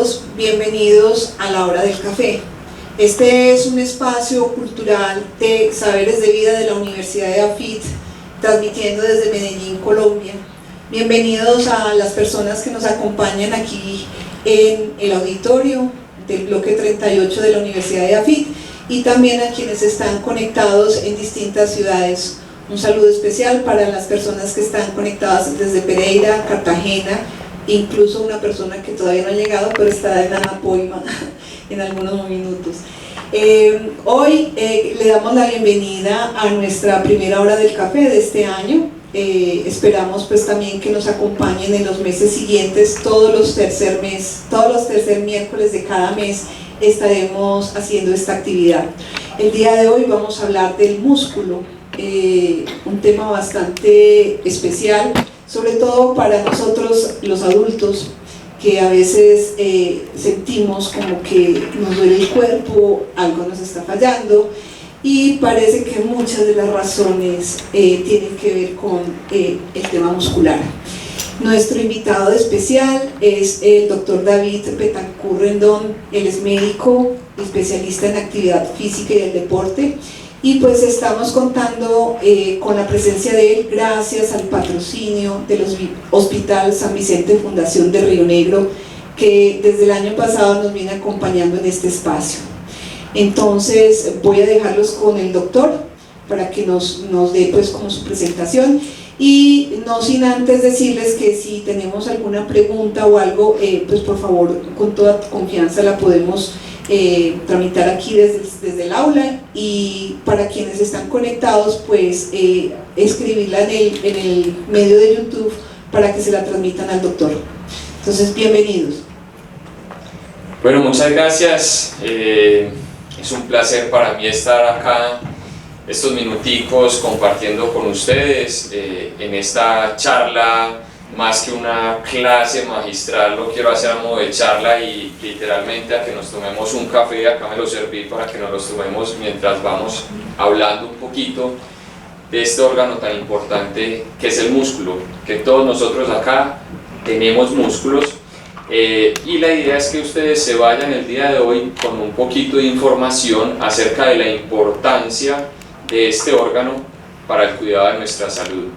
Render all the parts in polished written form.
todos, bienvenidos a la hora del café. Este es un espacio cultural de saberes de vida de la Universidad de AFIT, transmitiendo desde Medellín, Colombia. Bienvenidos a las personas que nos acompañan aquí en el auditorio del bloque 38 de la Universidad de AFIT y también a quienes están conectados en distintas ciudades. Un saludo especial para las personas que están conectadas desde Pereira, Cartagena, incluso una persona que todavía no ha llegado, pero está en Anapoima en algunos minutos. Hoy le damos la bienvenida a nuestra primera hora del café de este año. Esperamos pues también que nos acompañen en los meses siguientes, todos los tercer miércoles de cada mes estaremos haciendo esta actividad. El día de hoy vamos a hablar del músculo, un tema bastante especial, sobre todo para nosotros los adultos, que a veces sentimos como que nos duele el cuerpo, algo nos está fallando, y parece que muchas de las razones tienen que ver con el tema muscular. Nuestro invitado especial es el doctor David Betancourt Rendón. Él es médico, especialista en actividad física y el deporte, y pues estamos contando con la presencia de él gracias al patrocinio del Hospital San Vicente Fundación de Río Negro, que desde el año pasado nos viene acompañando en este espacio. Entonces voy a dejarlos con el doctor para que nos dé pues como su presentación, y no sin antes decirles que si tenemos alguna pregunta o algo, pues por favor con toda confianza la podemos tramitar aquí desde el aula, y para quienes están conectados pues escribirla en el medio de YouTube para que se la transmitan al doctor. Entonces, bienvenidos. Bueno, muchas gracias. Es un placer para mí estar acá estos minuticos compartiendo con ustedes en esta charla. Más que una clase magistral, lo quiero hacer a modo de charla y literalmente a que nos tomemos un café. Acá me lo serví para que nos los tomemos mientras vamos hablando un poquito de este órgano tan importante que es el músculo, que todos nosotros acá tenemos músculos, y la idea es que ustedes se vayan el día de hoy con un poquito de información acerca de la importancia de este órgano para el cuidado de nuestra salud.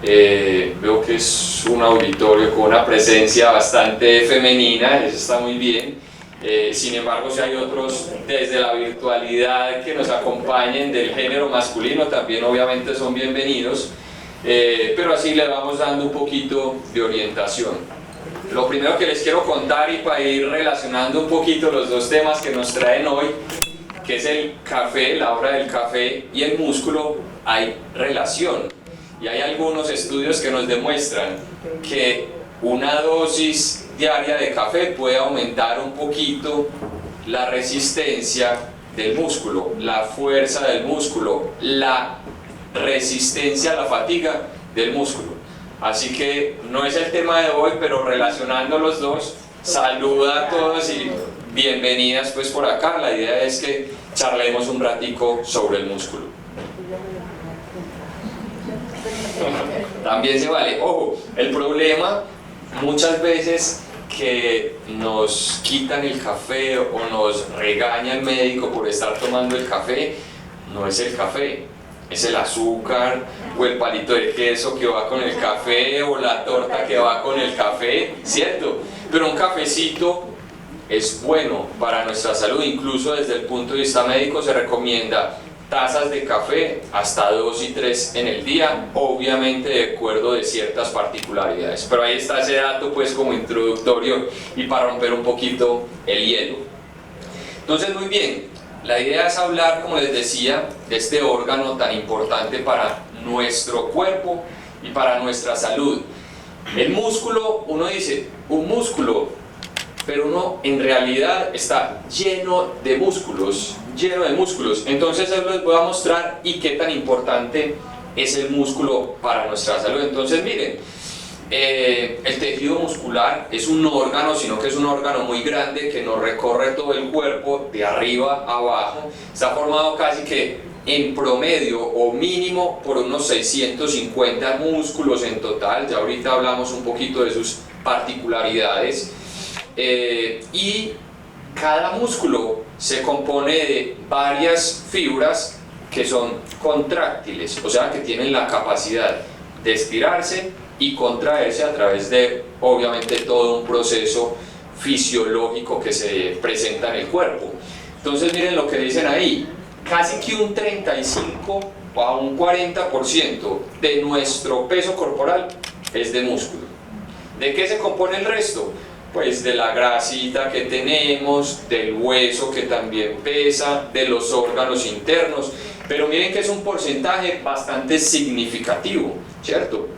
Veo que es un auditorio con una presencia bastante femenina, eso está muy bien. Sin embargo, si hay otros desde la virtualidad que nos acompañen del género masculino, también obviamente son bienvenidos, pero así le vamos dando un poquito de orientación. Lo primero que les quiero contar, y para ir relacionando un poquito los dos temas que nos traen hoy, que es el café, la hora del café y el músculo, hay relación. Y hay algunos estudios que nos demuestran que una dosis diaria de café puede aumentar un poquito la resistencia del músculo, la fuerza del músculo, la resistencia a la fatiga del músculo. Así que no es el tema de hoy, pero relacionando los dos, saluda a todos y bienvenidas pues por acá. La idea es que charlemos un ratico sobre el músculo. También se vale. Ojo, el problema muchas veces que nos quitan el café o nos regaña el médico por estar tomando el café, no es el café, es el azúcar o el palito de queso que va con el café o la torta que va con el café, ¿cierto? Pero un cafecito es bueno para nuestra salud. Incluso desde el punto de vista médico se recomienda tazas de café hasta 2 y 3 en el día, obviamente de acuerdo de ciertas particularidades, pero ahí está ese dato pues como introductorio y para romper un poquito el hielo. Entonces, muy bien, la idea es hablar, como les decía, de este órgano tan importante para nuestro cuerpo y para nuestra salud. El músculo, uno dice, un músculo, pero uno en realidad está lleno de músculos. Entonces eso les voy a mostrar y qué tan importante es el músculo para nuestra salud. Entonces miren, el tejido muscular es un órgano, sino que es un órgano muy grande que nos recorre todo el cuerpo de arriba a abajo. Está formado casi que en promedio o mínimo por unos 650 músculos en total. Ya ahorita hablamos un poquito de sus particularidades. y cada músculo se compone de varias fibras que son contráctiles, o sea que tienen la capacidad de estirarse y contraerse a través de, obviamente, todo un proceso fisiológico que se presenta en el cuerpo. Entonces miren lo que dicen ahí, casi que un 35 o a un 40% de nuestro peso corporal es de músculo. ¿De qué se compone el resto? Pues de la grasita que tenemos, del hueso que también pesa, de los órganos internos, pero miren que es un porcentaje bastante significativo, ¿cierto?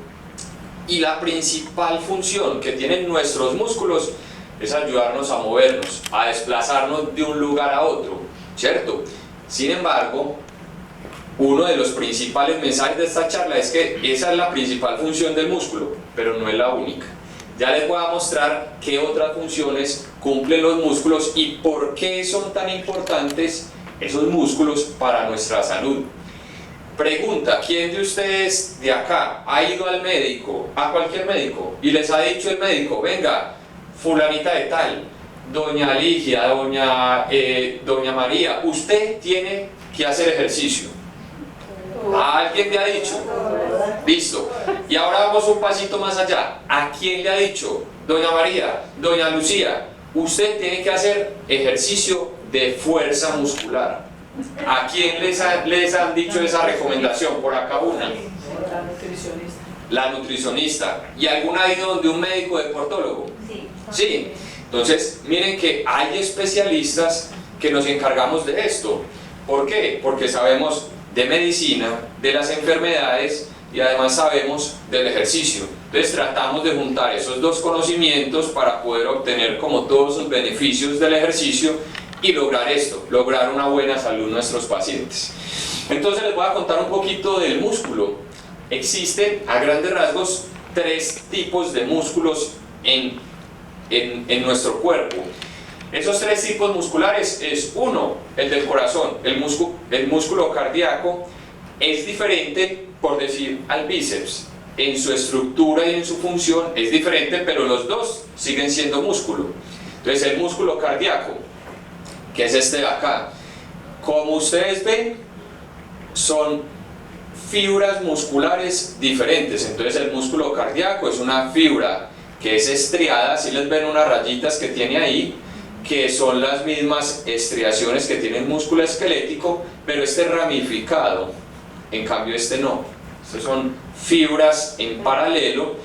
Y la principal función que tienen nuestros músculos es ayudarnos a movernos, a desplazarnos de un lugar a otro, ¿cierto? Sin embargo, uno de los principales mensajes de esta charla es que esa es la principal función del músculo, pero no es la única. Ya les voy a mostrar qué otras funciones cumplen los músculos y por qué son tan importantes esos músculos para nuestra salud. Pregunta, ¿quién de ustedes de acá ha ido al médico, a cualquier médico, y les ha dicho el médico, venga, fulanita de tal, doña Ligia, doña María, usted tiene que hacer ejercicio? ¿A alguien le ha dicho? Listo. Y ahora vamos un pasito más allá. ¿A quién le ha dicho? Doña María, doña Lucía, usted tiene que hacer ejercicio de fuerza muscular. ¿A quién les han dicho esa recomendación? Por acá una. La nutricionista. La nutricionista. ¿Y alguna ha ido donde un médico deportólogo? Sí. Sí. Entonces, miren que hay especialistas que nos encargamos de esto. ¿Por qué? Porque sabemos de medicina, de las enfermedades y además sabemos del ejercicio. Entonces tratamos de juntar esos dos conocimientos para poder obtener como todos los beneficios del ejercicio y lograr esto, lograr una buena salud en nuestros pacientes. Entonces les voy a contar un poquito del músculo. Existen a grandes rasgos 3 tipos de músculos en nuestro cuerpo. Esos 3 tipos musculares es uno, el del corazón, el músculo cardíaco es diferente, por decir, al bíceps. En su estructura y en su función es diferente, pero los dos siguen siendo músculo. Entonces el músculo cardíaco, que es este de acá, como ustedes ven, son fibras musculares diferentes. Entonces el músculo cardíaco es una fibra que es estriada, si les ven unas rayitas que tiene ahí, que son las mismas estriaciones que tiene el músculo esquelético, pero este es ramificado, en cambio este no. Estas son fibras en paralelo.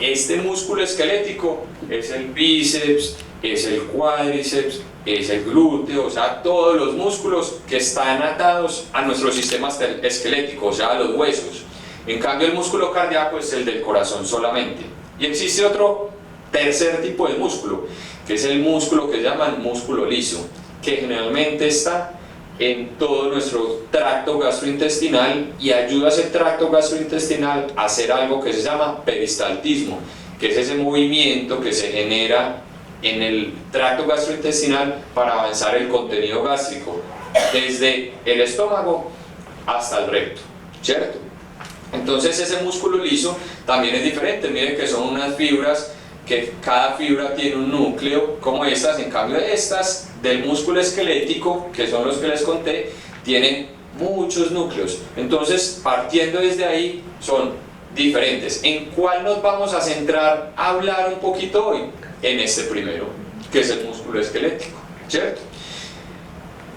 Este músculo esquelético es el bíceps, es el cuádriceps, es el glúteo, o sea, todos los músculos que están atados a nuestro sistema esquelético, o sea, a los huesos. En cambio el músculo cardíaco es el del corazón solamente. Y existe otro tercer tipo de músculo, que es el músculo que llaman músculo liso, que generalmente está en todo nuestro tracto gastrointestinal y ayuda a ese tracto gastrointestinal a hacer algo que se llama peristaltismo, que es ese movimiento que se genera en el tracto gastrointestinal para avanzar el contenido gástrico desde el estómago hasta el recto, ¿cierto? Entonces ese músculo liso también es diferente. Miren que son unas fibras que cada fibra tiene un núcleo como estas. En cambio estas del músculo esquelético, que son los que les conté, tienen muchos núcleos. Entonces partiendo desde ahí son diferentes. ¿En cuál nos vamos a centrar a hablar un poquito hoy? En este primero, que es el músculo esquelético, ¿cierto?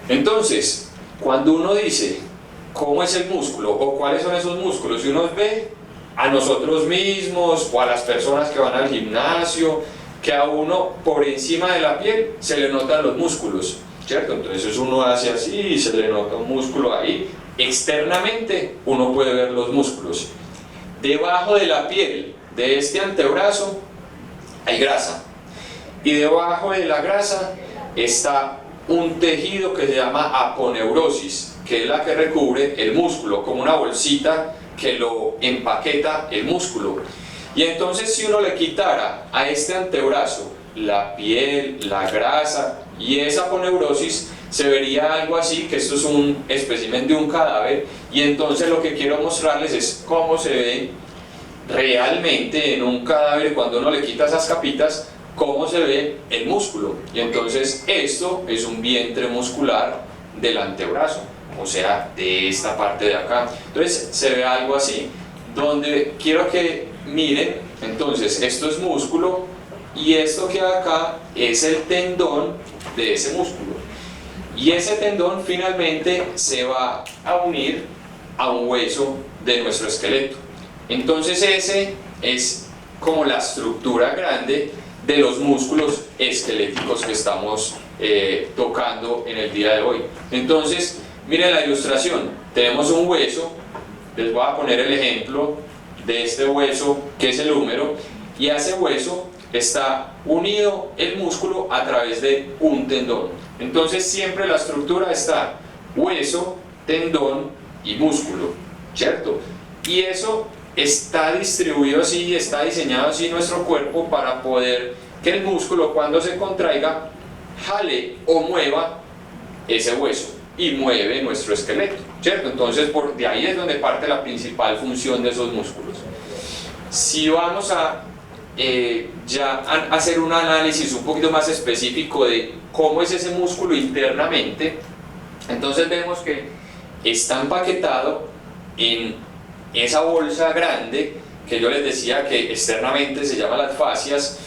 Entonces cuando uno dice cómo es el músculo o cuáles son esos músculos, y uno ve a nosotros mismos o a las personas que van al gimnasio, que a uno por encima de la piel se le notan los músculos, ¿cierto? Entonces uno hace así y se le nota un músculo ahí. Externamente uno puede ver los músculos. Debajo de la piel de este antebrazo hay grasa, y debajo de la grasa está un tejido que se llama aponeurosis, que es la que recubre el músculo, como una bolsita que lo empaqueta el músculo. Y entonces si uno le quitara a este antebrazo la piel, la grasa y esa aponeurosis, se vería algo así, que esto es un espécimen de un cadáver. Y entonces lo que quiero mostrarles es cómo se ve realmente en un cadáver cuando uno le quita esas capitas, cómo se ve el músculo. Y entonces esto es un vientre muscular del antebrazo, o sea, de esta parte de acá. Entonces se ve algo así, donde quiero que miren, entonces esto es músculo y esto que acá es el tendón de ese músculo. Y ese tendón finalmente se va a unir a un hueso de nuestro esqueleto. Entonces ese es como la estructura grande de los músculos esqueléticos que estamos tocando en el día de hoy. Entonces, miren la ilustración, tenemos un hueso, les voy a poner el ejemplo de este hueso que es el húmero, y a ese hueso está unido el músculo a través de un tendón. Entonces siempre la estructura está hueso, tendón y músculo, ¿cierto? Y eso está distribuido así, está diseñado así nuestro cuerpo para poder que el músculo cuando se contraiga jale o mueva ese hueso y mueve nuestro esqueleto, ¿cierto? Entonces de ahí es donde parte la principal función de esos músculos. Si vamos a hacer un análisis un poquito más específico de cómo es ese músculo internamente, entonces vemos que está empaquetado en esa bolsa grande que yo les decía que externamente se llama las fascias.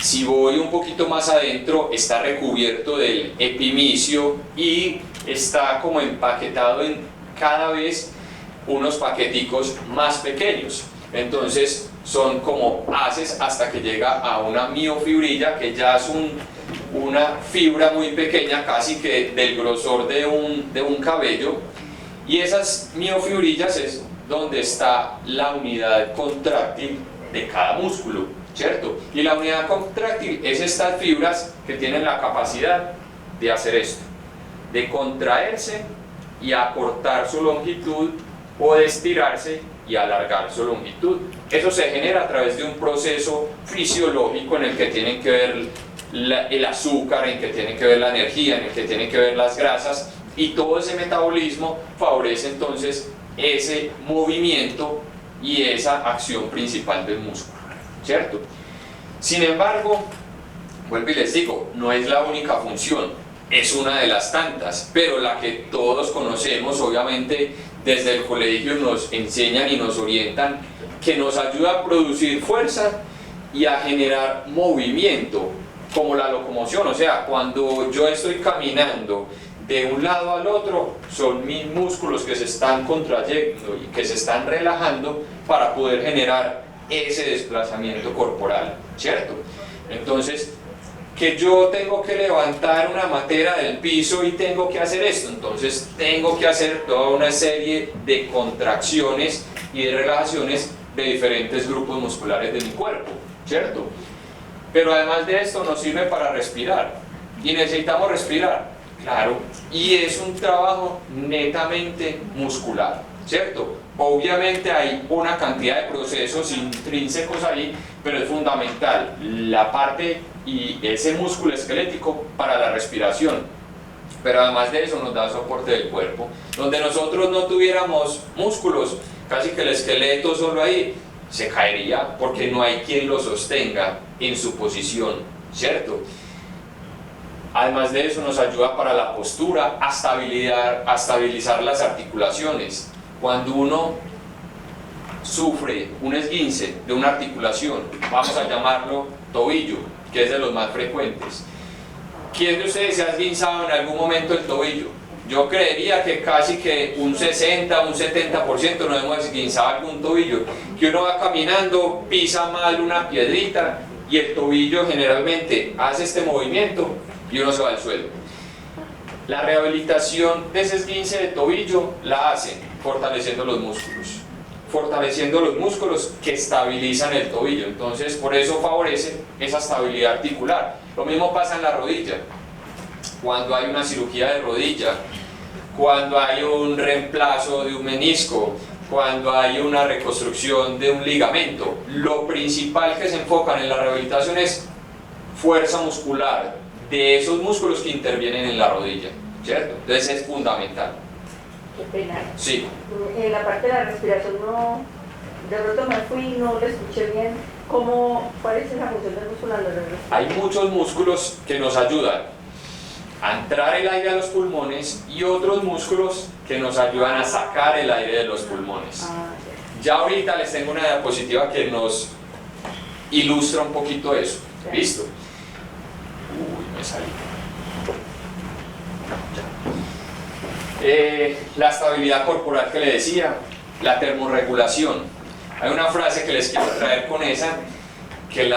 Si voy un poquito más adentro, está recubierto del epimicio y está como empaquetado en cada vez unos paqueticos más pequeños. Entonces son como haces hasta que llega a una miofibrilla, que ya es una fibra muy pequeña, casi que del grosor de un cabello, y esas miofibrillas es donde está la unidad contráctil de cada músculo, ¿cierto? Y la unidad contráctil es estas fibras que tienen la capacidad de hacer esto, de contraerse y acortar su longitud, o de estirarse y alargar su longitud. Eso se genera a través de un proceso fisiológico en el que tienen que ver el azúcar, en el que tienen que ver la energía, en el que tienen que ver las grasas, y todo ese metabolismo favorece entonces ese movimiento y esa acción principal del músculo, ¿cierto? Sin embargo, vuelvo y les digo, no es la única función, es una de las tantas, pero la que todos conocemos, obviamente desde el colegio nos enseñan y nos orientan, que nos ayuda a producir fuerza y a generar movimiento, como la locomoción. O sea, cuando yo estoy caminando de un lado al otro, son mis músculos que se están contrayendo y que se están relajando para poder generar ese desplazamiento corporal, ¿cierto? Entonces, que yo tengo que levantar una matera del piso y tengo que hacer esto, entonces tengo que hacer toda una serie de contracciones y de relajaciones de diferentes grupos musculares de mi cuerpo, ¿cierto? Pero además de esto nos sirve para respirar, y necesitamos respirar, claro, y es un trabajo netamente muscular, ¿cierto? Obviamente hay una cantidad de procesos intrínsecos ahí, pero es fundamental la parte y ese músculo esquelético para la respiración. Pero además de eso nos da soporte del cuerpo. Donde nosotros no tuviéramos músculos, casi que el esqueleto solo ahí se caería, porque no hay quien lo sostenga en su posición, ¿cierto? Además de eso nos ayuda para la postura, a estabilizar las articulaciones. Cuando uno sufre un esguince de una articulación, vamos a llamarlo tobillo, que es de los más frecuentes. ¿Quién de ustedes se ha esguinzado en algún momento el tobillo? Yo creería que casi que un 60, un 70% nos hemos esguinzado algún tobillo, que uno va caminando, pisa mal una piedrita y el tobillo generalmente hace este movimiento y uno se va al suelo. La rehabilitación de ese esguince de tobillo la hacen fortaleciendo los músculos que estabilizan el tobillo. Entonces por eso favorece esa estabilidad articular. Lo mismo pasa en la rodilla. Cuando hay una cirugía de rodilla, cuando hay un reemplazo de un menisco, cuando hay una reconstrucción de un ligamento, lo principal que se enfocan en la rehabilitación es fuerza muscular de esos músculos que intervienen en la rodilla, ¿cierto? Entonces es fundamental. Qué pena. Sí. En la parte de la respiración no, de pronto me fui y no lo escuché bien. ¿Cuál es la función del músculo a la hora de respirar? Hay muchos músculos que nos ayudan a entrar el aire a los pulmones y otros músculos que nos ayudan a sacar el aire de los pulmones. Ya ahorita les tengo una diapositiva que nos ilustra un poquito eso. ¿Listo? Uy, me salí. La estabilidad corporal que le decía, la termorregulación. Hay una frase que les quiero traer con esa, que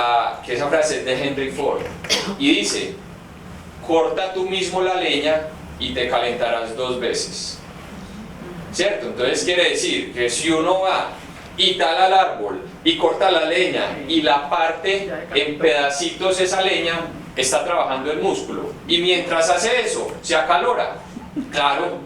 esa frase es de Henry Ford y dice: corta tú mismo la leña y te calentarás 2 veces. ¿Cierto? Entonces quiere decir que si uno va y tala el árbol y corta la leña y la parte en pedacitos esa leña, está trabajando el músculo, y mientras hace eso se acalora, claro,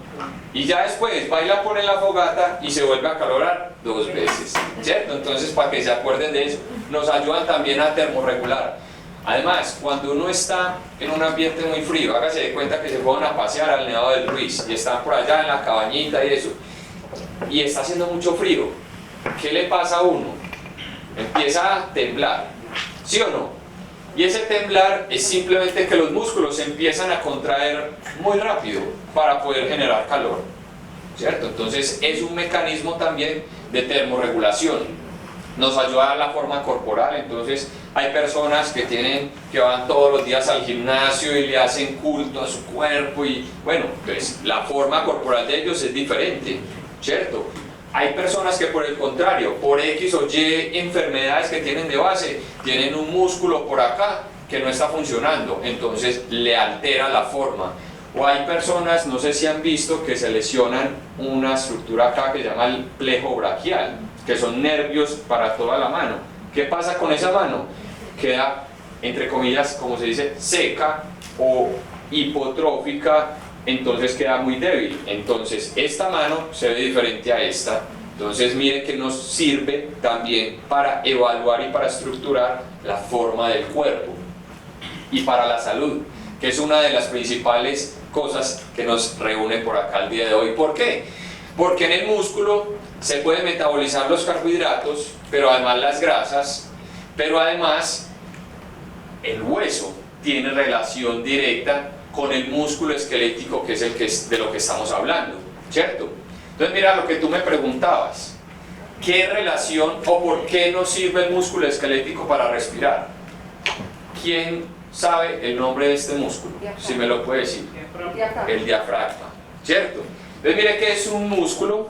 y ya después va y la pone en la fogata y se vuelve a acalorar 2 veces, ¿cierto? Entonces, para que se acuerden de eso, nos ayudan también a termorregular. Además, cuando uno está en un ambiente muy frío, hágase de cuenta que se fueron a pasear al Nevado del Ruiz y están por allá en la cabañita y eso, y está haciendo mucho frío, ¿qué le pasa a uno? Empieza a temblar, ¿sí o no? Y ese temblar es simplemente que los músculos se empiezan a contraer muy rápido para poder generar calor, ¿cierto? Entonces es un mecanismo también de termorregulación. Nos ayuda a la forma corporal. Entonces hay personas que van todos los días al gimnasio y le hacen culto a su cuerpo y bueno, pues la forma corporal de ellos es diferente, ¿cierto? Hay personas que por el contrario, por X o Y enfermedades que tienen de base, tienen un músculo por acá que no está funcionando, entonces le altera la forma. O hay personas, no sé si han visto, que se lesionan una estructura acá que se llama el plejo braquial, que son nervios para toda la mano. ¿Qué pasa con esa mano? Queda, entre comillas, como se dice, seca o hipotrófica, entonces queda muy débil. Entonces esta mano se ve diferente a esta. Entonces miren que nos sirve también para evaluar y para estructurar la forma del cuerpo y para la salud, que es una de las principales cosas que nos reúnen por acá el día de hoy. ¿Por qué? Porque en el músculo se pueden metabolizar los carbohidratos, pero además las grasas, pero además el hueso tiene relación directa con el músculo esquelético, que es de lo que estamos hablando, ¿cierto? Entonces mira lo que tú me preguntabas, ¿qué relación o por qué nos sirve el músculo esquelético para respirar? ¿Quién sabe el nombre de este músculo? Si me lo puede decir. El diafragma, ¿cierto? Entonces mire que es un músculo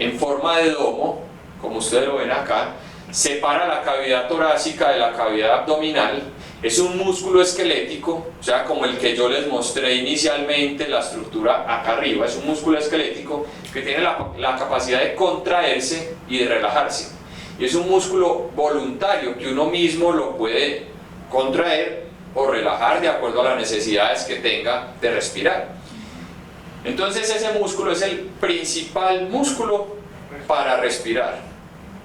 en forma de domo, como ustedes lo ven acá, separa la cavidad torácica de la cavidad abdominal. Es un músculo esquelético, o sea, como el que yo les mostré inicialmente, la estructura acá arriba. Es un músculo esquelético que tiene la capacidad de contraerse y de relajarse. Y es un músculo voluntario que uno mismo lo puede contraer o relajar de acuerdo a las necesidades que tenga de respirar. Entonces ese músculo es el principal músculo para respirar.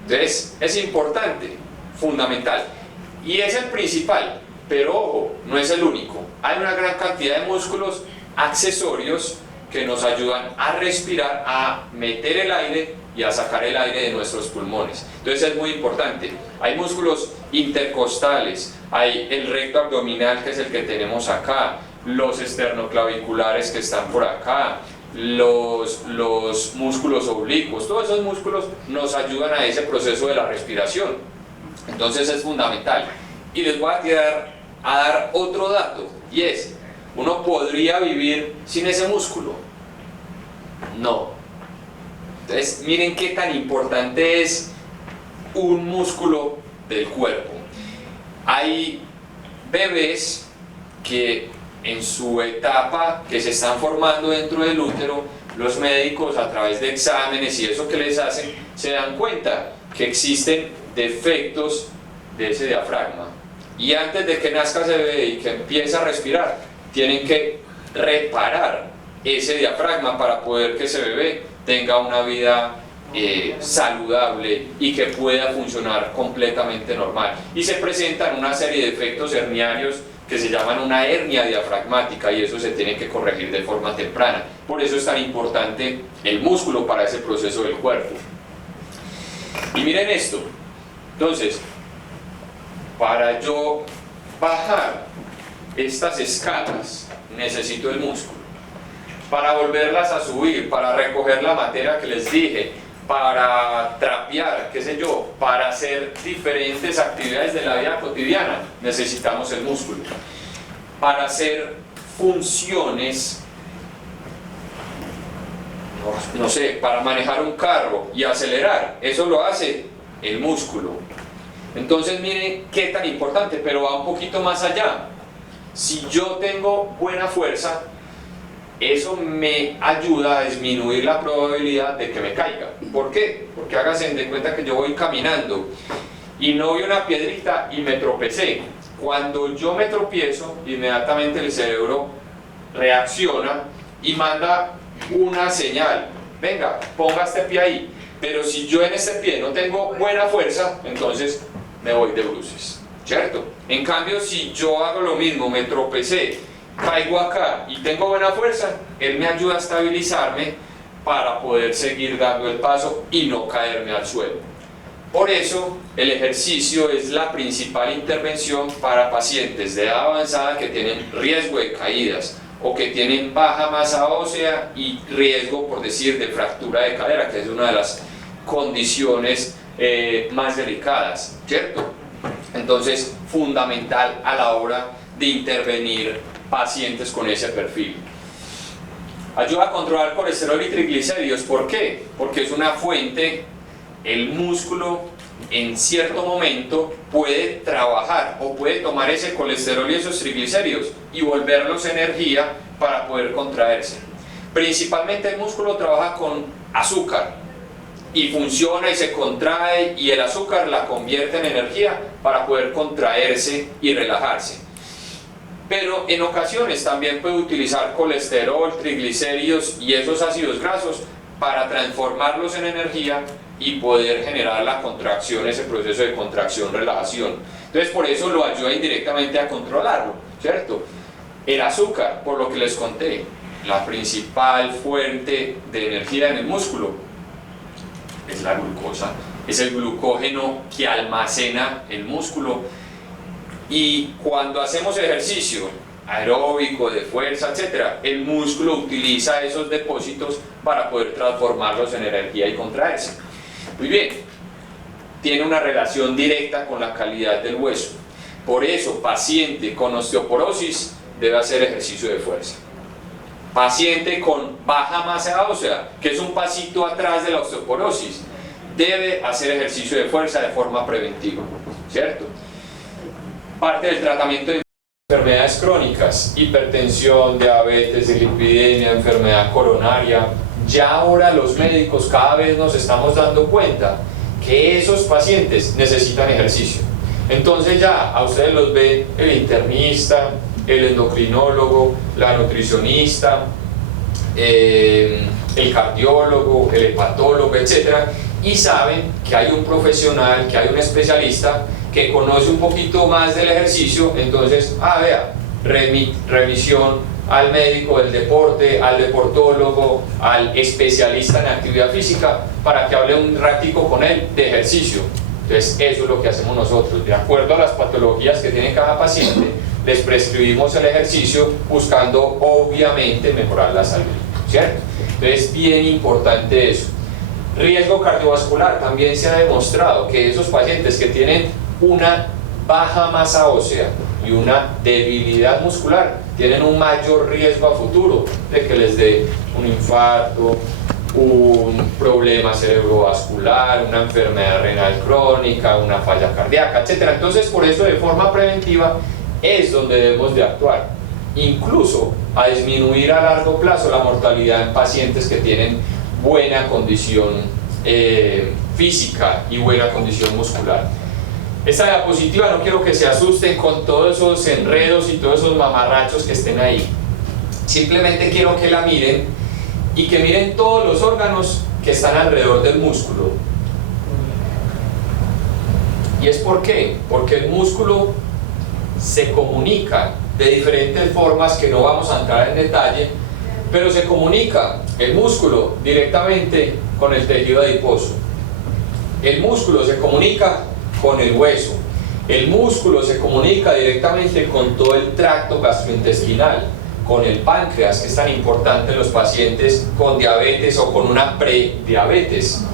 Entonces es importante, fundamental. Y es el principal, pero ojo, no es el único. Hay una gran cantidad de músculos accesorios que nos ayudan a respirar, a meter el aire y a sacar el aire de nuestros pulmones. Entonces es muy importante. Hay músculos intercostales, hay el recto abdominal, que es el que tenemos acá, los esternoclaviculares que están por acá, los músculos oblicuos. Todos esos músculos nos ayudan a ese proceso de la respiración. Entonces es fundamental. Y les voy a dar otro dato, y es, ¿uno podría vivir sin ese músculo? No. Entonces miren qué tan importante es un músculo del cuerpo. Hay bebés que en su etapa que se están formando dentro del útero, los médicos a través de exámenes y eso que les hacen, se dan cuenta que existen defectos de ese diafragma, y antes de que nazca ese bebé y que empiece a respirar, tienen que reparar ese diafragma para poder que ese bebé tenga una vida saludable y que pueda funcionar completamente normal. Y se presentan una serie de efectos herniarios que se llaman una hernia diafragmática, y eso se tiene que corregir de forma temprana. Por eso es tan importante el músculo para ese proceso del cuerpo. Y miren esto. Entonces, para yo bajar estas escalas necesito el músculo. Para volverlas a subir, para recoger la materia que les dije, para trapear, qué sé yo, para hacer diferentes actividades de la vida cotidiana, necesitamos el músculo. Para hacer funciones, no sé, para manejar un carro y acelerar, eso lo hace el músculo. Entonces miren qué tan importante, pero va un poquito más allá. Si yo tengo buena fuerza, eso me ayuda a disminuir la probabilidad de que me caiga. ¿Por qué? Porque háganse de cuenta que yo voy caminando y no vi una piedrita y me tropecé. Cuando yo me tropiezo, inmediatamente el cerebro reacciona y manda una señal: venga, ponga este pie ahí. Pero si yo en este pie no tengo buena fuerza, entonces me voy de bruces, ¿cierto? En cambio, si yo hago lo mismo, me tropecé, caigo acá y tengo buena fuerza, él me ayuda a estabilizarme para poder seguir dando el paso y no caerme al suelo. Por eso el ejercicio es la principal intervención para pacientes de edad avanzada que tienen riesgo de caídas o que tienen baja masa ósea y riesgo, por decir, de fractura de cadera, que es una de las condiciones más delicadas, ¿cierto? Entonces, fundamental a la hora de intervenir pacientes con ese perfil. Ayuda a controlar colesterol y triglicéridos. ¿Por qué? Porque es una fuente. El músculo en cierto momento puede trabajar o puede tomar ese colesterol y esos triglicéridos y volverlos energía para poder contraerse. Principalmente el músculo trabaja con azúcar y funciona y se contrae, y el azúcar la convierte en energía para poder contraerse y relajarse. Pero en ocasiones también puede utilizar colesterol, triglicéridos y esos ácidos grasos para transformarlos en energía y poder generar la contracción, ese proceso de contracción-relajación. Entonces por eso lo ayuda indirectamente a controlarlo, ¿cierto? El azúcar, por lo que les conté, la principal fuente de energía en el músculo es la glucosa, es el glucógeno que almacena el músculo. Y cuando hacemos ejercicio aeróbico, de fuerza, etc., el músculo utiliza esos depósitos para poder transformarlos en energía y contraerse. Muy bien, tiene una relación directa con la calidad del hueso. Por eso, paciente con osteoporosis debe hacer ejercicio de fuerza. Paciente con baja masa ósea, que es un pasito atrás de la osteoporosis, debe hacer ejercicio de fuerza de forma preventiva, ¿cierto? Parte del tratamiento de enfermedades crónicas, hipertensión, diabetes, dislipidemia, enfermedad coronaria. Ya ahora los médicos cada vez nos estamos dando cuenta que esos pacientes necesitan ejercicio. Entonces ya a ustedes los ve el internista, el endocrinólogo, la nutricionista, el cardiólogo, el hepatólogo, etc. Y saben que hay un profesional, que hay un especialista que conoce un poquito más del ejercicio. Entonces, vea, remisión al médico del deporte, al deportólogo, al especialista en actividad física, para que hable un ratico con él de ejercicio. Entonces eso es lo que hacemos nosotros. De acuerdo a las patologías que tiene cada paciente, les prescribimos el ejercicio buscando obviamente mejorar la salud, ¿cierto? Entonces bien importante eso. Riesgo cardiovascular, también se ha demostrado que esos pacientes que tienen una baja masa ósea y una debilidad muscular tienen un mayor riesgo a futuro de que les dé un infarto, un problema cerebrovascular, una enfermedad renal crónica, una falla cardíaca, etc. Entonces por eso de forma preventiva es donde debemos de actuar, incluso a disminuir a largo plazo la mortalidad en pacientes que tienen buena condición física y buena condición muscular. Esta diapositiva no quiero que se asusten con todos esos enredos y todos esos mamarrachos que estén ahí. Simplemente quiero que la miren y que miren todos los órganos que están alrededor del músculo. ¿Y es por qué? Porque el músculo se comunica de diferentes formas que no vamos a entrar en detalle, pero se comunica el músculo directamente con el tejido adiposo. El músculo se comunica con el hueso El músculo se comunica directamente con todo el tracto gastrointestinal, con el páncreas, que es tan importante en los pacientes con diabetes o con una prediabetes,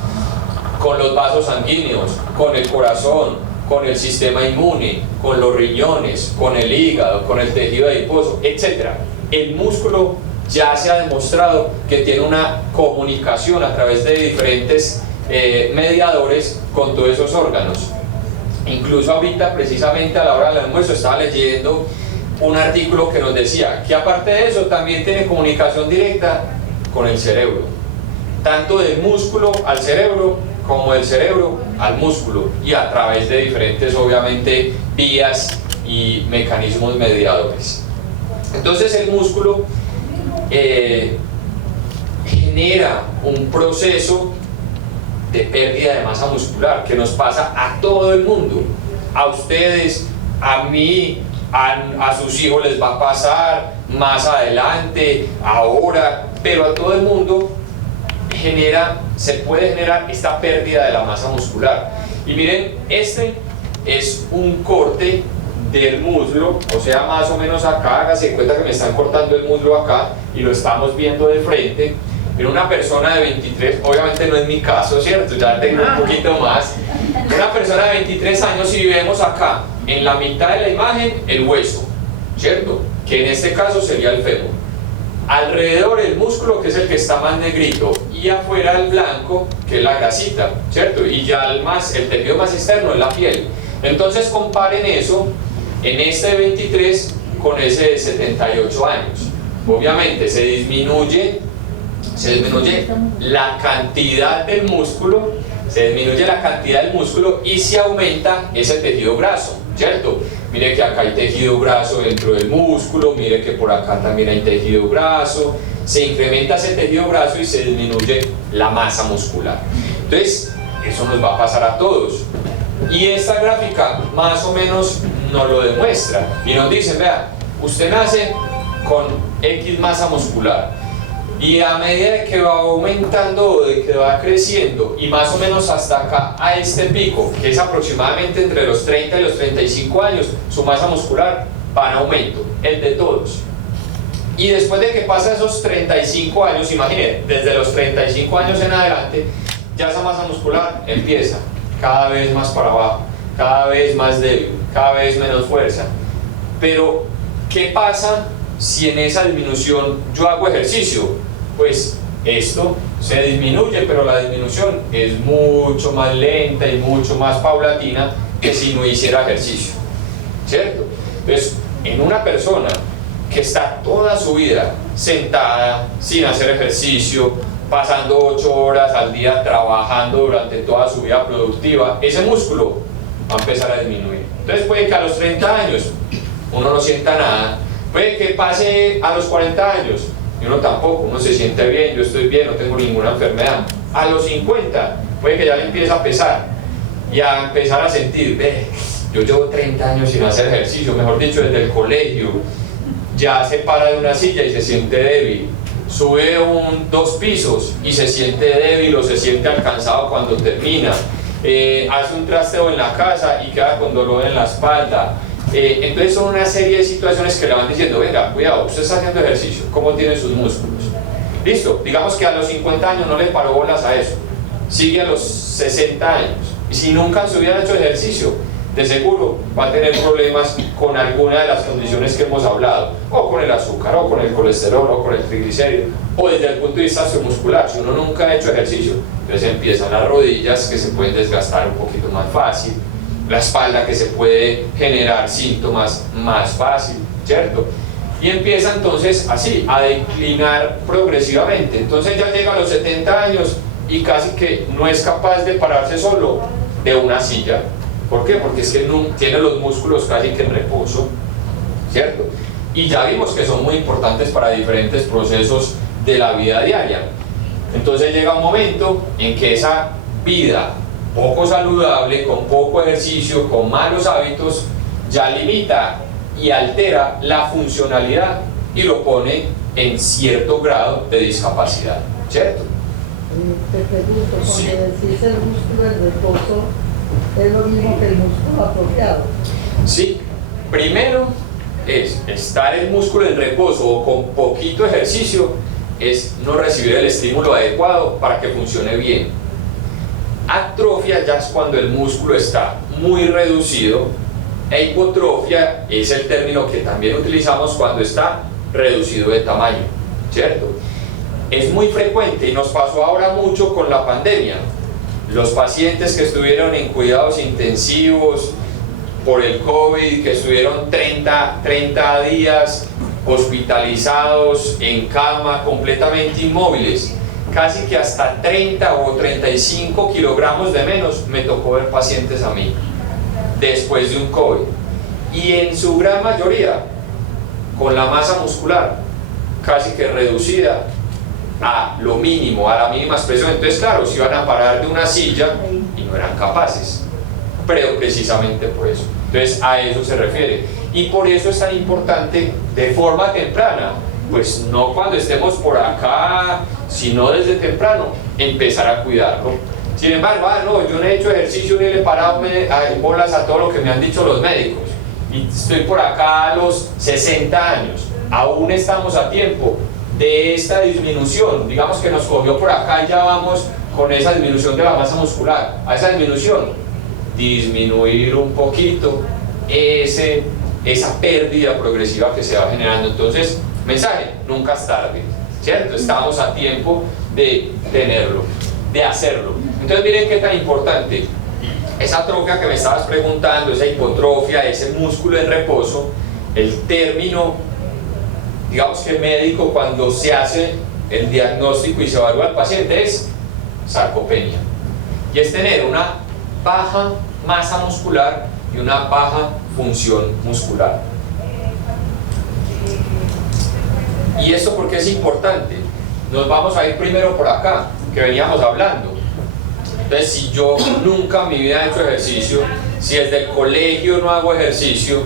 con los vasos sanguíneos, con el corazón, con el sistema inmune, con los riñones, con el hígado, con el tejido adiposo, etc. El músculo ya se ha demostrado que tiene una comunicación a través de diferentes mediadores con todos esos órganos. Incluso ahorita, precisamente a la hora del almuerzo, estaba leyendo un artículo que nos decía que aparte de eso también tiene comunicación directa con el cerebro, tanto del músculo al cerebro como del cerebro al músculo, y a través de diferentes, obviamente, vías y mecanismos mediadores. Entonces el músculo genera un proceso de pérdida de masa muscular que nos pasa a todo el mundo, a ustedes, a mí, a sus hijos les va a pasar más adelante, ahora, pero a todo el mundo se puede generar esta pérdida de la masa muscular. Y miren, este es un corte del muslo, o sea, más o menos acá, hágase cuenta que me están cortando el muslo acá y lo estamos viendo de frente. En una persona de 23, obviamente no es mi caso, ¿cierto? Ya tengo un poquito más. Una persona de 23 años, y vemos acá, en la mitad de la imagen, el hueso, ¿cierto? Que en este caso sería el fémur. Alrededor el músculo, que es el que está más negrito, y afuera el blanco, que es la grasita, ¿cierto? Y ya el tejido más externo es la piel. Entonces comparen eso en este de 23 con ese de 78 años. Obviamente se disminuye la cantidad del músculo, y se aumenta ese tejido graso, ¿cierto? Mire que acá hay tejido graso dentro del músculo, mire que por acá también hay tejido graso, se incrementa ese tejido graso y se disminuye la masa muscular. Entonces, eso nos va a pasar a todos. Y esta gráfica más o menos nos lo demuestra y nos dicen, vea, usted nace con X masa muscular, y a medida de que va aumentando o de que va creciendo, y más o menos hasta acá a este pico, que es aproximadamente entre los 30 y los 35 años, su masa muscular va en aumento, el de todos. Y después de que pasa esos 35 años, imagínense, desde los 35 años en adelante, ya esa masa muscular empieza cada vez más para abajo, cada vez más débil, cada vez menos fuerza. Pero, ¿qué pasa si en esa disminución yo hago ejercicio? Pues esto se disminuye, pero la disminución es mucho más lenta y mucho más paulatina que si no hiciera ejercicio, ¿cierto? Entonces, en una persona que está toda su vida sentada, sin hacer ejercicio, pasando 8 horas al día trabajando durante toda su vida productiva, ese músculo va a empezar a disminuir. Entonces puede que a los 30 años uno no sienta nada, puede que pase a los 40 años y uno tampoco, uno se siente bien, yo estoy bien, no tengo ninguna enfermedad. A los 50 puede que ya le empiece a pesar y a empezar a sentir, yo llevo 30 años sin hacer ejercicio, mejor dicho, desde el colegio, ya se para de una silla y se siente débil, sube 2 pisos y se siente débil o se siente alcanzado cuando termina, hace un trasteo en la casa y queda con dolor en la espalda. Entonces son una serie de situaciones que le van diciendo, venga, cuidado, usted está haciendo ejercicio, ¿cómo tiene sus músculos? Listo, digamos que a los 50 años no le paró bolas a eso, sigue a los 60 años, y si nunca se hubiera hecho ejercicio, de seguro va a tener problemas con alguna de las condiciones que hemos hablado, o con el azúcar, o con el colesterol, o con el triglicérido, o desde el punto de vista muscular. Si uno nunca ha hecho ejercicio, entonces empiezan las rodillas que se pueden desgastar un poquito más fácil, la espalda que se puede generar síntomas más fácil, ¿cierto? Y empieza entonces así a declinar progresivamente. Entonces ya llega a los 70 años y casi que no es capaz de pararse solo de una silla. ¿Por qué? Porque es que no tiene los músculos casi que en reposo, ¿cierto? Y ya vimos que son muy importantes para diferentes procesos de la vida diaria. Entonces llega un momento en que esa vida poco saludable, con poco ejercicio, con malos hábitos, ya limita y altera la funcionalidad y lo pone en cierto grado de discapacidad, ¿cierto? Te pregunto, cuando decís el músculo del reposo, es lo mismo que el músculo atrofiado. Sí, primero es estar el músculo en reposo o con poquito ejercicio, es no recibir el estímulo adecuado para que funcione bien. Atrofia ya es cuando el músculo está muy reducido, e hipotrofia es el término que también utilizamos cuando está reducido de tamaño, ¿cierto? Es muy frecuente y nos pasó ahora mucho con la pandemia. Los pacientes que estuvieron en cuidados intensivos por el COVID, que estuvieron 30 días hospitalizados en cama, completamente inmóviles, casi que hasta 30 o 35 kilogramos de menos me tocó ver pacientes a mí después de un COVID, y en su gran mayoría con la masa muscular casi que reducida a lo mínimo, a la mínima expresión. Entonces claro, se iban a parar de una silla y no eran capaces, pero precisamente por eso. Entonces a eso se refiere, y por eso es tan importante de forma temprana, pues no cuando estemos por acá, sino desde temprano empezar a cuidarlo. Sin embargo, no, yo no he hecho ejercicio ni le he parado bolas a todo lo que me han dicho los médicos, y estoy por acá a los 60 años, aún estamos a tiempo de esta disminución. Digamos que nos cogió por acá y ya vamos con esa disminución de la masa muscular, a esa disminución, disminuir un poquito esa pérdida progresiva que se va generando. Entonces, mensaje, nunca es tarde, ¿cierto? Estamos a tiempo de tenerlo, de hacerlo. Entonces miren qué tan importante, esa atrofia que me estabas preguntando, esa hipotrofia, ese músculo en reposo, el término, digamos que médico, cuando se hace el diagnóstico y se evalúa al paciente, es sarcopenia, y es tener una baja masa muscular y una baja función muscular. ¿Y esto por qué es importante? Nos vamos a ir primero por acá, que veníamos hablando. Entonces, si yo nunca en mi vida he hecho ejercicio, si desde el colegio no hago ejercicio,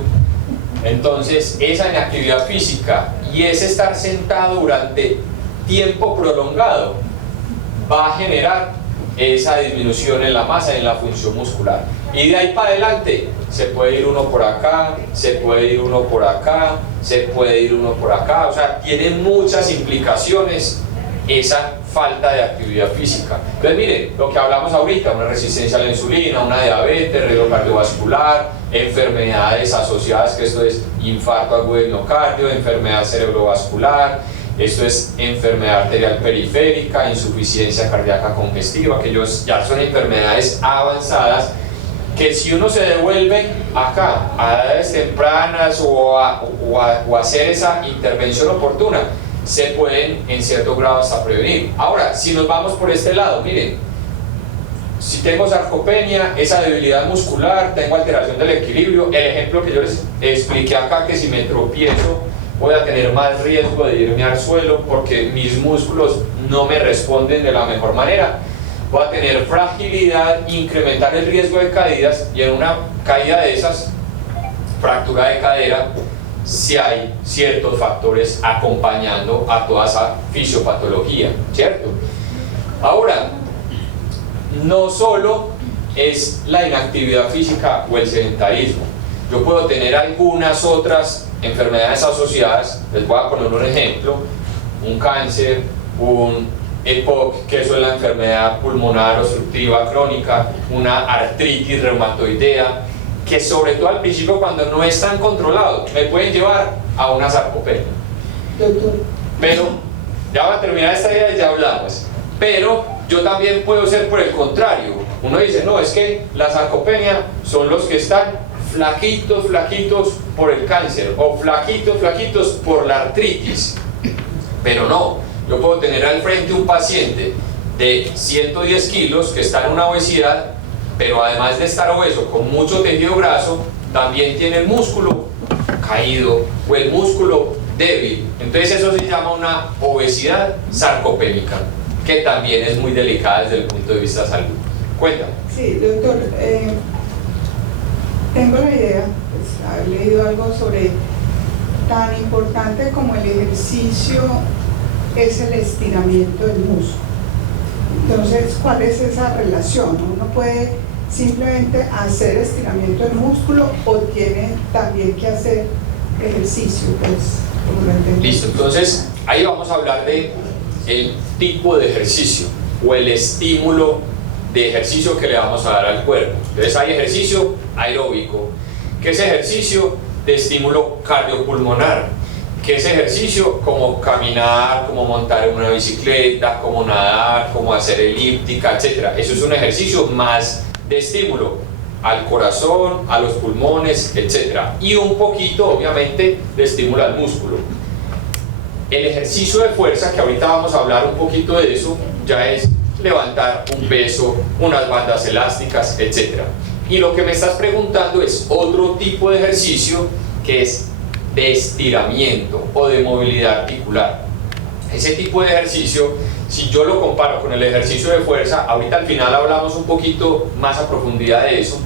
entonces esa inactividad física y ese estar sentado durante tiempo prolongado va a generar esa disminución en la masa y en la función muscular. Y de ahí para adelante se puede ir uno por acá, se puede ir uno por acá, se puede ir uno por acá. O sea, tiene muchas implicaciones esa falta de actividad física. Entonces miren, lo que hablamos ahorita, una resistencia a la insulina, una diabetes, reloj cardiovascular, enfermedades asociadas, que esto es infarto agudo de miocardio, enfermedad cerebrovascular, esto es enfermedad arterial periférica, insuficiencia cardíaca congestiva, que ya son enfermedades avanzadas, que si uno se devuelve acá a edades tempranas o a hacer esa intervención oportuna, se pueden en cierto grado hasta prevenir. Ahora, si nos vamos por este lado, miren, si tengo sarcopenia, esa debilidad muscular, tengo alteración del equilibrio, el ejemplo que yo les expliqué acá, que si me tropiezo voy a tener más riesgo de irme al suelo porque mis músculos no me responden de la mejor manera, voy a tener fragilidad, incrementar el riesgo de caídas, y en una caída de esas, fractura de cadera, si hay ciertos factores acompañando a toda esa fisiopatología, ¿cierto? Ahora, no solo es la inactividad física o el sedentarismo, yo puedo tener algunas otras enfermedades asociadas. Les voy a poner un ejemplo: un cáncer, un EPOC, que eso es la enfermedad pulmonar obstructiva crónica, una artritis reumatoidea, que sobre todo al principio, cuando no están controlados, me pueden llevar a una sarcopenia. Doctor. Pero, ya va a terminar esta idea y ya hablamos, pero yo también puedo ser por el contrario. Uno dice, no, es que la sarcopenia son los que están flaquitos, flaquitos por el cáncer, o flaquitos, flaquitos por la artritis. Pero no, yo puedo tener al frente un paciente de 110 kilos que está en una obesidad, pero además de estar obeso con mucho tejido graso, también tiene el músculo caído o el músculo débil. Entonces eso se llama una obesidad sarcopénica, que también es muy delicada desde el punto de vista de salud. Cuéntame. Sí, doctor, tengo la idea, pues, he leído algo sobre tan importante como el ejercicio es el estiramiento del músculo. Entonces, ¿cuál es esa relación? Uno puede simplemente hacer estiramiento del músculo o tiene también que hacer ejercicio, pues, como lo entendí. Listo, entonces ahí vamos a hablar de el tipo de ejercicio o el estímulo de ejercicio que le vamos a dar al cuerpo. Entonces hay ejercicio aeróbico, que es ejercicio de estímulo cardiopulmonar, que es ejercicio como caminar, como montar en una bicicleta, como nadar, como hacer elíptica, etc. Eso es un ejercicio más de estímulo al corazón, a los pulmones, etc. Y un poquito, obviamente, de estímulo al músculo. El ejercicio de fuerza, que ahorita vamos a hablar un poquito de eso, ya es levantar un peso, unas bandas elásticas, etc. Y lo que me estás preguntando es otro tipo de ejercicio que es de estiramiento o de movilidad articular. Ese tipo de ejercicio, si yo lo comparo con el ejercicio de fuerza, ahorita al final hablamos un poquito más a profundidad de eso,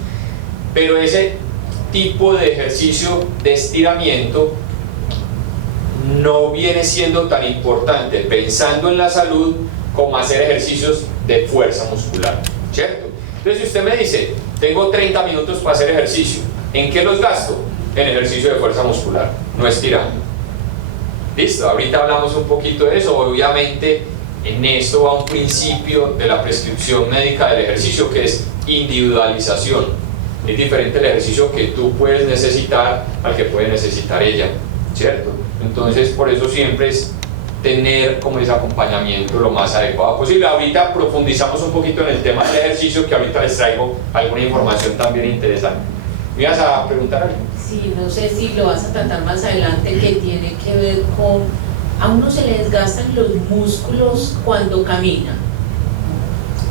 pero ese tipo de ejercicio de estiramiento no viene siendo tan importante pensando en la salud como hacer ejercicios de fuerza muscular, ¿cierto? Entonces si usted me dice, tengo 30 minutos para hacer ejercicio, ¿en qué los gasto? En ejercicio de fuerza muscular, no estirando. Listo, ahorita hablamos un poquito de eso. Obviamente en eso va un principio de la prescripción médica del ejercicio, que es individualización. Es diferente el ejercicio que tú puedes necesitar al que puede necesitar ella, ¿cierto? Entonces por eso siempre es tener como ese acompañamiento lo más adecuado posible. Ahorita profundizamos un poquito en el tema del ejercicio, que ahorita les traigo alguna información también interesante. ¿Me ibas a preguntar algo? Sí, no sé si lo vas a tratar más adelante, que tiene que ver con, a uno se le desgastan los músculos cuando camina.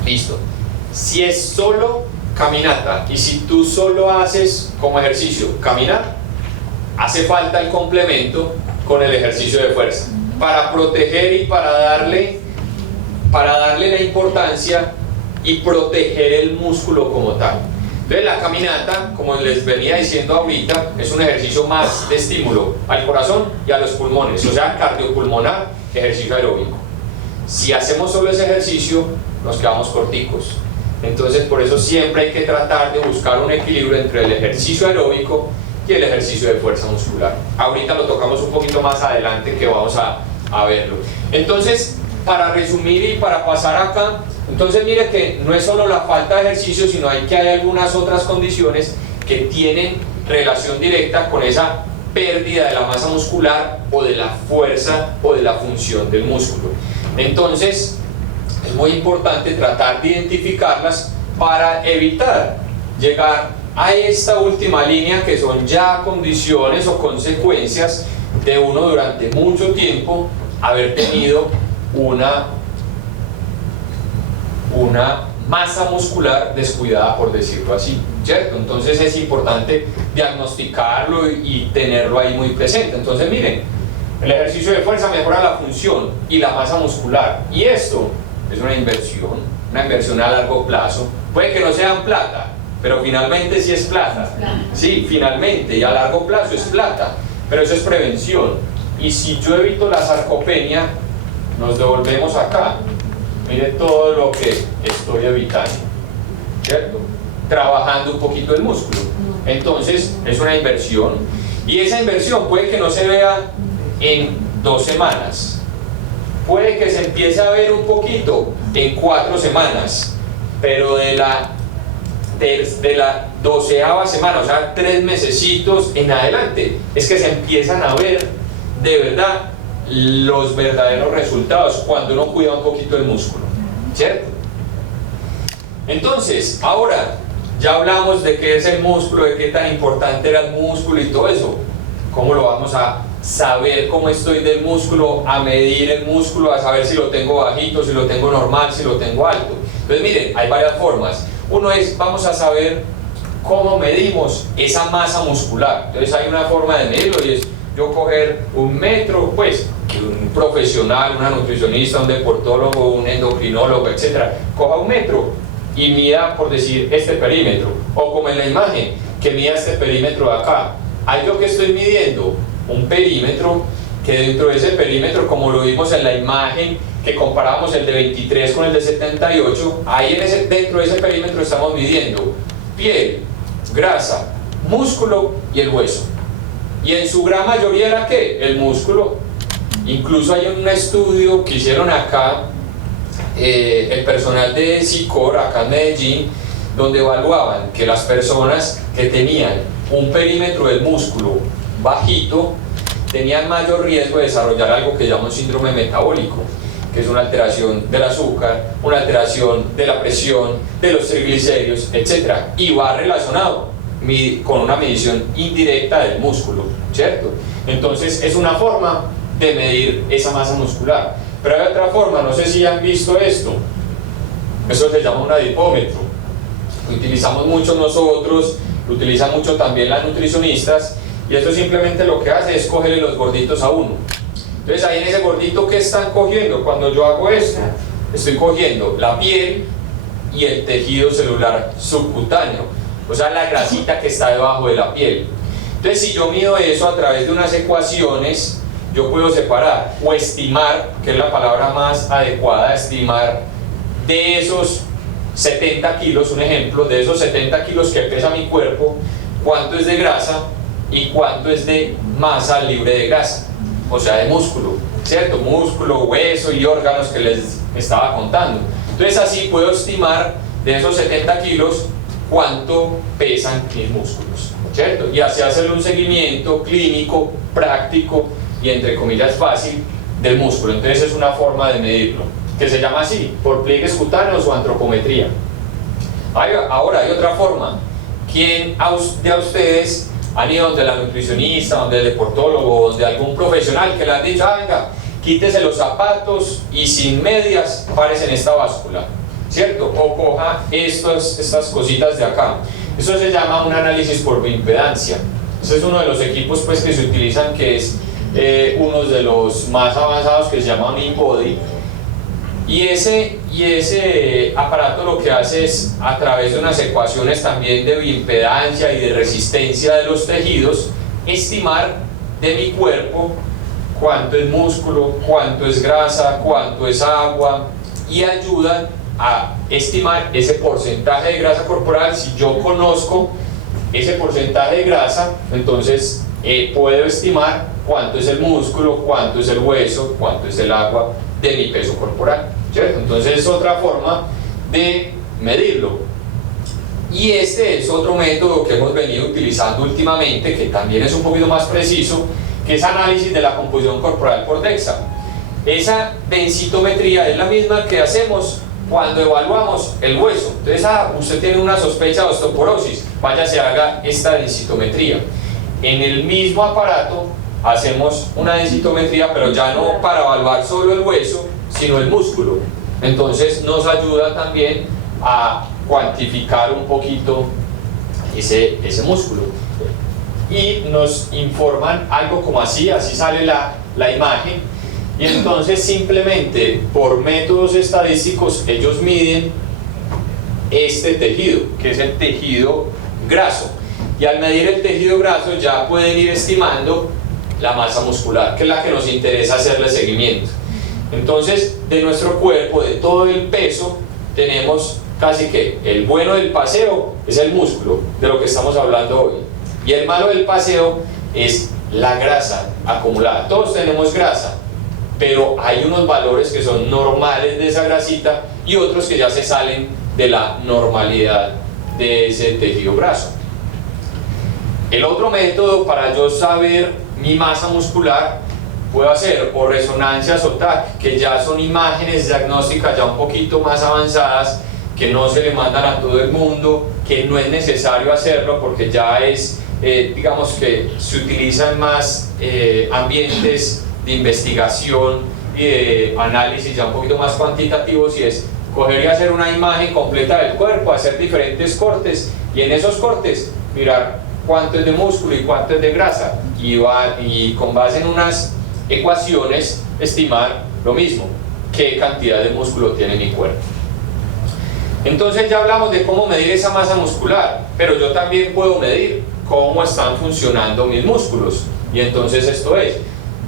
Listo. Si es solo caminata y si tú solo haces como ejercicio caminar, hace falta el complemento con el ejercicio de fuerza para proteger y para darle la importancia y proteger el músculo como tal. Entonces la caminata, como les venía diciendo ahorita, es un ejercicio más de estímulo al corazón y a los pulmones, o sea, cardiopulmonar, ejercicio aeróbico. Si hacemos solo ese ejercicio, nos quedamos corticos. Entonces por eso siempre hay que tratar de buscar un equilibrio entre el ejercicio aeróbico y el ejercicio de fuerza muscular. Ahorita lo tocamos un poquito más adelante, que vamos a verlo. Entonces, para resumir y para pasar acá, entonces mire que no es solo la falta de ejercicio, sino que hay algunas otras condiciones que tienen relación directa con esa pérdida de la masa muscular o de la fuerza o de la función del músculo. Entonces es muy importante tratar de identificarlas para evitar llegar a esta última línea, que son ya condiciones o consecuencias de uno durante mucho tiempo haber tenido una masa muscular descuidada, por decirlo así, ¿cierto? Entonces es importante diagnosticarlo y tenerlo ahí muy presente. Entonces miren, el ejercicio de fuerza mejora la función y la masa muscular, y esto es una inversión a largo plazo. Puede que no sea en plata, pero finalmente sí es plata. Sí, finalmente, y a largo plazo es plata, pero eso es prevención. Y si yo evito la sarcopenia, nos devolvemos acá. Mire todo lo que estoy evitando, ¿cierto? Trabajando un poquito el músculo. Entonces es una inversión, y esa inversión puede que no se vea en 2 semanas, puede que se empiece a ver un poquito en 4 semanas, pero de la 12ª semana, o sea 3 mesecitos en adelante, es que se empiezan a ver de verdad los verdaderos resultados cuando uno cuida un poquito el músculo, ¿cierto? Entonces, ahora ya hablamos de qué es el músculo, de qué tan importante era el músculo y todo eso. ¿Cómo lo vamos a saber cómo estoy del músculo? A medir el músculo, a saber si lo tengo bajito, si lo tengo normal, si lo tengo alto. Entonces miren, hay varias formas. Uno es, vamos a saber cómo medimos esa masa muscular. Entonces hay una forma de medirlo, y es yo coger 1 metro, pues un profesional, una nutricionista, un deportólogo, un endocrinólogo, etcétera, coja 1 metro y mida, por decir, este perímetro, o como en la imagen, que mida este perímetro de acá. Ahí yo que estoy midiendo un perímetro que dentro de ese perímetro, como lo vimos en la imagen que comparábamos el de 23 con el de 78, ahí dentro de ese perímetro estamos midiendo piel, grasa, músculo y el hueso. Y en su gran mayoría era ¿qué? El músculo. Incluso hay un estudio que hicieron acá el personal de SICOR acá en Medellín, donde evaluaban que las personas que tenían un perímetro del músculo bajito tenían mayor riesgo de desarrollar algo que llaman síndrome metabólico, que es una alteración del azúcar, una alteración de la presión, de los triglicéridos, etc. Y va relacionado con una medición indirecta del músculo, ¿cierto? Entonces es una forma de medir esa masa muscular. Pero hay otra forma, no sé si han visto esto, eso se llama un adipómetro, lo utilizamos mucho nosotros, lo utilizan mucho también las nutricionistas, y esto simplemente lo que hace es cogerle los gorditos a uno. Entonces ahí en ese gordito, ¿qué están cogiendo? Cuando yo hago esto, estoy cogiendo la piel y el tejido celular subcutáneo, o sea, la grasita que está debajo de la piel. Entonces si yo mido eso a través de unas ecuaciones, yo puedo separar o estimar, que es la palabra más adecuada, estimar de esos 70 kilos, un ejemplo, de esos 70 kilos que pesa mi cuerpo, cuánto es de grasa y cuánto es de masa libre de grasa, o sea, de músculo, ¿cierto? Músculo, hueso y órganos que les estaba contando. Entonces así puedo estimar de esos 70 kilos cuánto pesan mis músculos, ¿cierto? Y así hacerle un seguimiento clínico, práctico y entre comillas fácil del músculo. Entonces es una forma de medirlo, que se llama así, por pliegues cutáneos o antropometría. Ahora hay otra forma. ¿Quién de ustedes han ido donde la nutricionista, donde el deportólogo, donde algún profesional que le han dicho, venga, quítese los zapatos y sin medias párese en esta báscula, ¿cierto? O coja estas cositas de acá. Eso se llama un análisis por bioimpedancia. Ese es uno de los equipos pues, que se utilizan, que es uno de los más avanzados, que se llama un InBody. Y ese aparato lo que hace es, a través de unas ecuaciones también de bioimpedancia y de resistencia de los tejidos, estimar de mi cuerpo cuánto es músculo, cuánto es grasa, cuánto es agua, y ayuda a estimar ese porcentaje de grasa corporal. Si yo conozco ese porcentaje de grasa, entonces puedo estimar cuánto es el músculo, cuánto es el hueso, cuánto es el agua de mi peso corporal, ¿cierto? Entonces es otra forma de medirlo. Y este es otro método que hemos venido utilizando últimamente, que también es un poquito más preciso, que es análisis de la composición corporal por DEXA. Esa densitometría es la misma que hacemos cuando evaluamos el hueso. Entonces, usted tiene una sospecha de osteoporosis, vaya, se haga esta densitometría. En el mismo aparato hacemos una densitometría, pero ya no para evaluar solo el hueso, sino el músculo. Entonces nos ayuda también a cuantificar un poquito ese músculo. Y nos informan algo como así sale la imagen. Y entonces simplemente por métodos estadísticos ellos miden este tejido, que es el tejido graso. Y al medir el tejido graso ya pueden ir estimando la masa muscular, que es la que nos interesa hacerle seguimiento. Entonces, de nuestro cuerpo, de todo el peso, tenemos casi que el bueno del paseo es el músculo, de lo que estamos hablando hoy. Y el malo del paseo es la grasa acumulada. Todos tenemos grasa, pero hay unos valores que son normales de esa grasita y otros que ya se salen de la normalidad de ese tejido graso. El otro método para yo saber mi masa muscular, puedo hacer o resonancias o TAC, que ya son imágenes diagnósticas ya un poquito más avanzadas, que no se le mandan a todo el mundo, que no es necesario hacerlo porque ya es, digamos que se utilizan más ambientes de investigación y de análisis ya un poquito más cuantitativos, y es coger y hacer una imagen completa del cuerpo, hacer diferentes cortes, y en esos cortes mirar cuánto es de músculo y cuánto es de grasa, y con base en unas ecuaciones estimar lo mismo, qué cantidad de músculo tiene mi cuerpo. Entonces ya hablamos de cómo medir esa masa muscular, pero yo también puedo medir cómo están funcionando mis músculos. Y entonces esto es,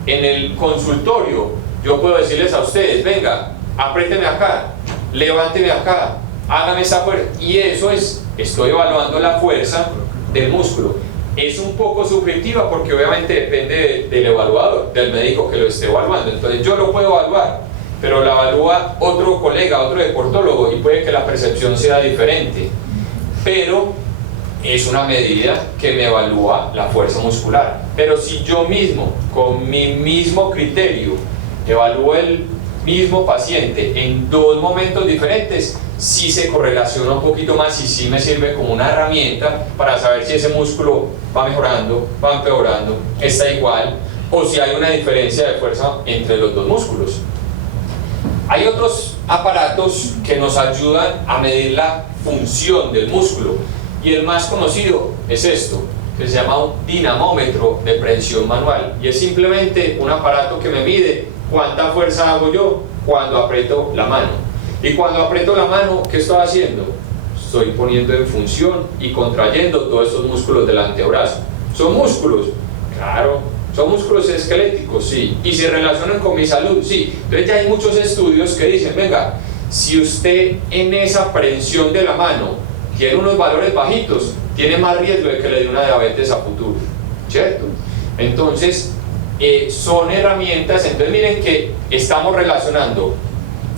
En el consultorio yo puedo decirles a ustedes, venga, apriéteme acá, levánteme acá, hágame esa fuerza, y eso es, estoy evaluando la fuerza del músculo. Es un poco subjetiva porque obviamente depende del evaluador, del médico que lo esté evaluando. Entonces yo lo puedo evaluar, pero la evalúa otro colega, otro deportólogo, y puede que la percepción sea diferente, pero es una medida que me evalúa la fuerza muscular. Pero si yo mismo, con mi mismo criterio, evalúo el mismo paciente en dos momentos diferentes, sí se correlaciona un poquito más y sí me sirve como una herramienta para saber si ese músculo va mejorando, va empeorando, está igual, o si hay una diferencia de fuerza entre los dos músculos. Hay otros aparatos que nos ayudan a medir la función del músculo, y el más conocido es esto, que se llama un dinamómetro de presión manual, y es simplemente un aparato que me mide cuánta fuerza hago yo cuando aprieto la mano. Y cuando aprieto la mano, ¿qué estoy haciendo? Estoy poniendo en función y contrayendo todos estos músculos del antebrazo. ¿Son músculos? Claro. ¿Son músculos esqueléticos? Sí. ¿Y se relacionan con mi salud? Sí. Entonces ya hay muchos estudios que dicen, venga, si usted en esa prensión de la mano tiene unos valores bajitos, tiene más riesgo de que le dé una diabetes a futuro, ¿cierto? Entonces, son herramientas. Entonces miren que estamos relacionando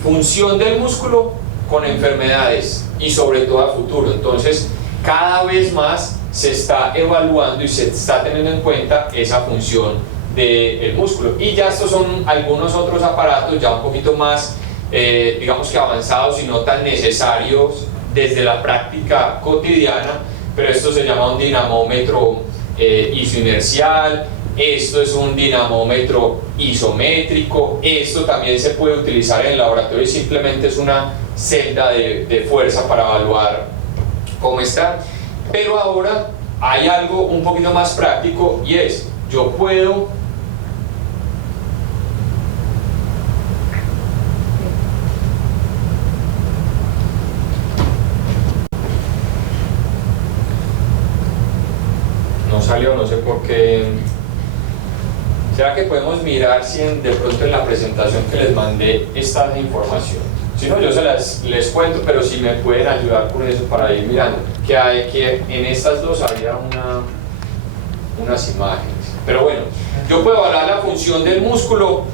función del músculo con enfermedades y sobre todo a futuro. Entonces cada vez más se está evaluando y se está teniendo en cuenta esa función del músculo, y ya estos son algunos otros aparatos ya un poquito más digamos que avanzados y no tan necesarios desde la práctica cotidiana, pero esto se llama un dinamómetro isoinercial. Esto es un dinamómetro isométrico. Esto también se puede utilizar en el laboratorio y simplemente es una celda de fuerza para evaluar cómo está. Pero ahora hay algo un poquito más práctico, y es, yo puedo no salió, no sé por qué. ¿Será que podemos mirar si de pronto en la presentación que les mandé está la información? Si no, yo les cuento, pero si me pueden ayudar con eso para ir mirando. Que en estas dos había unas imágenes. Pero bueno, yo puedo evaluar la función del músculo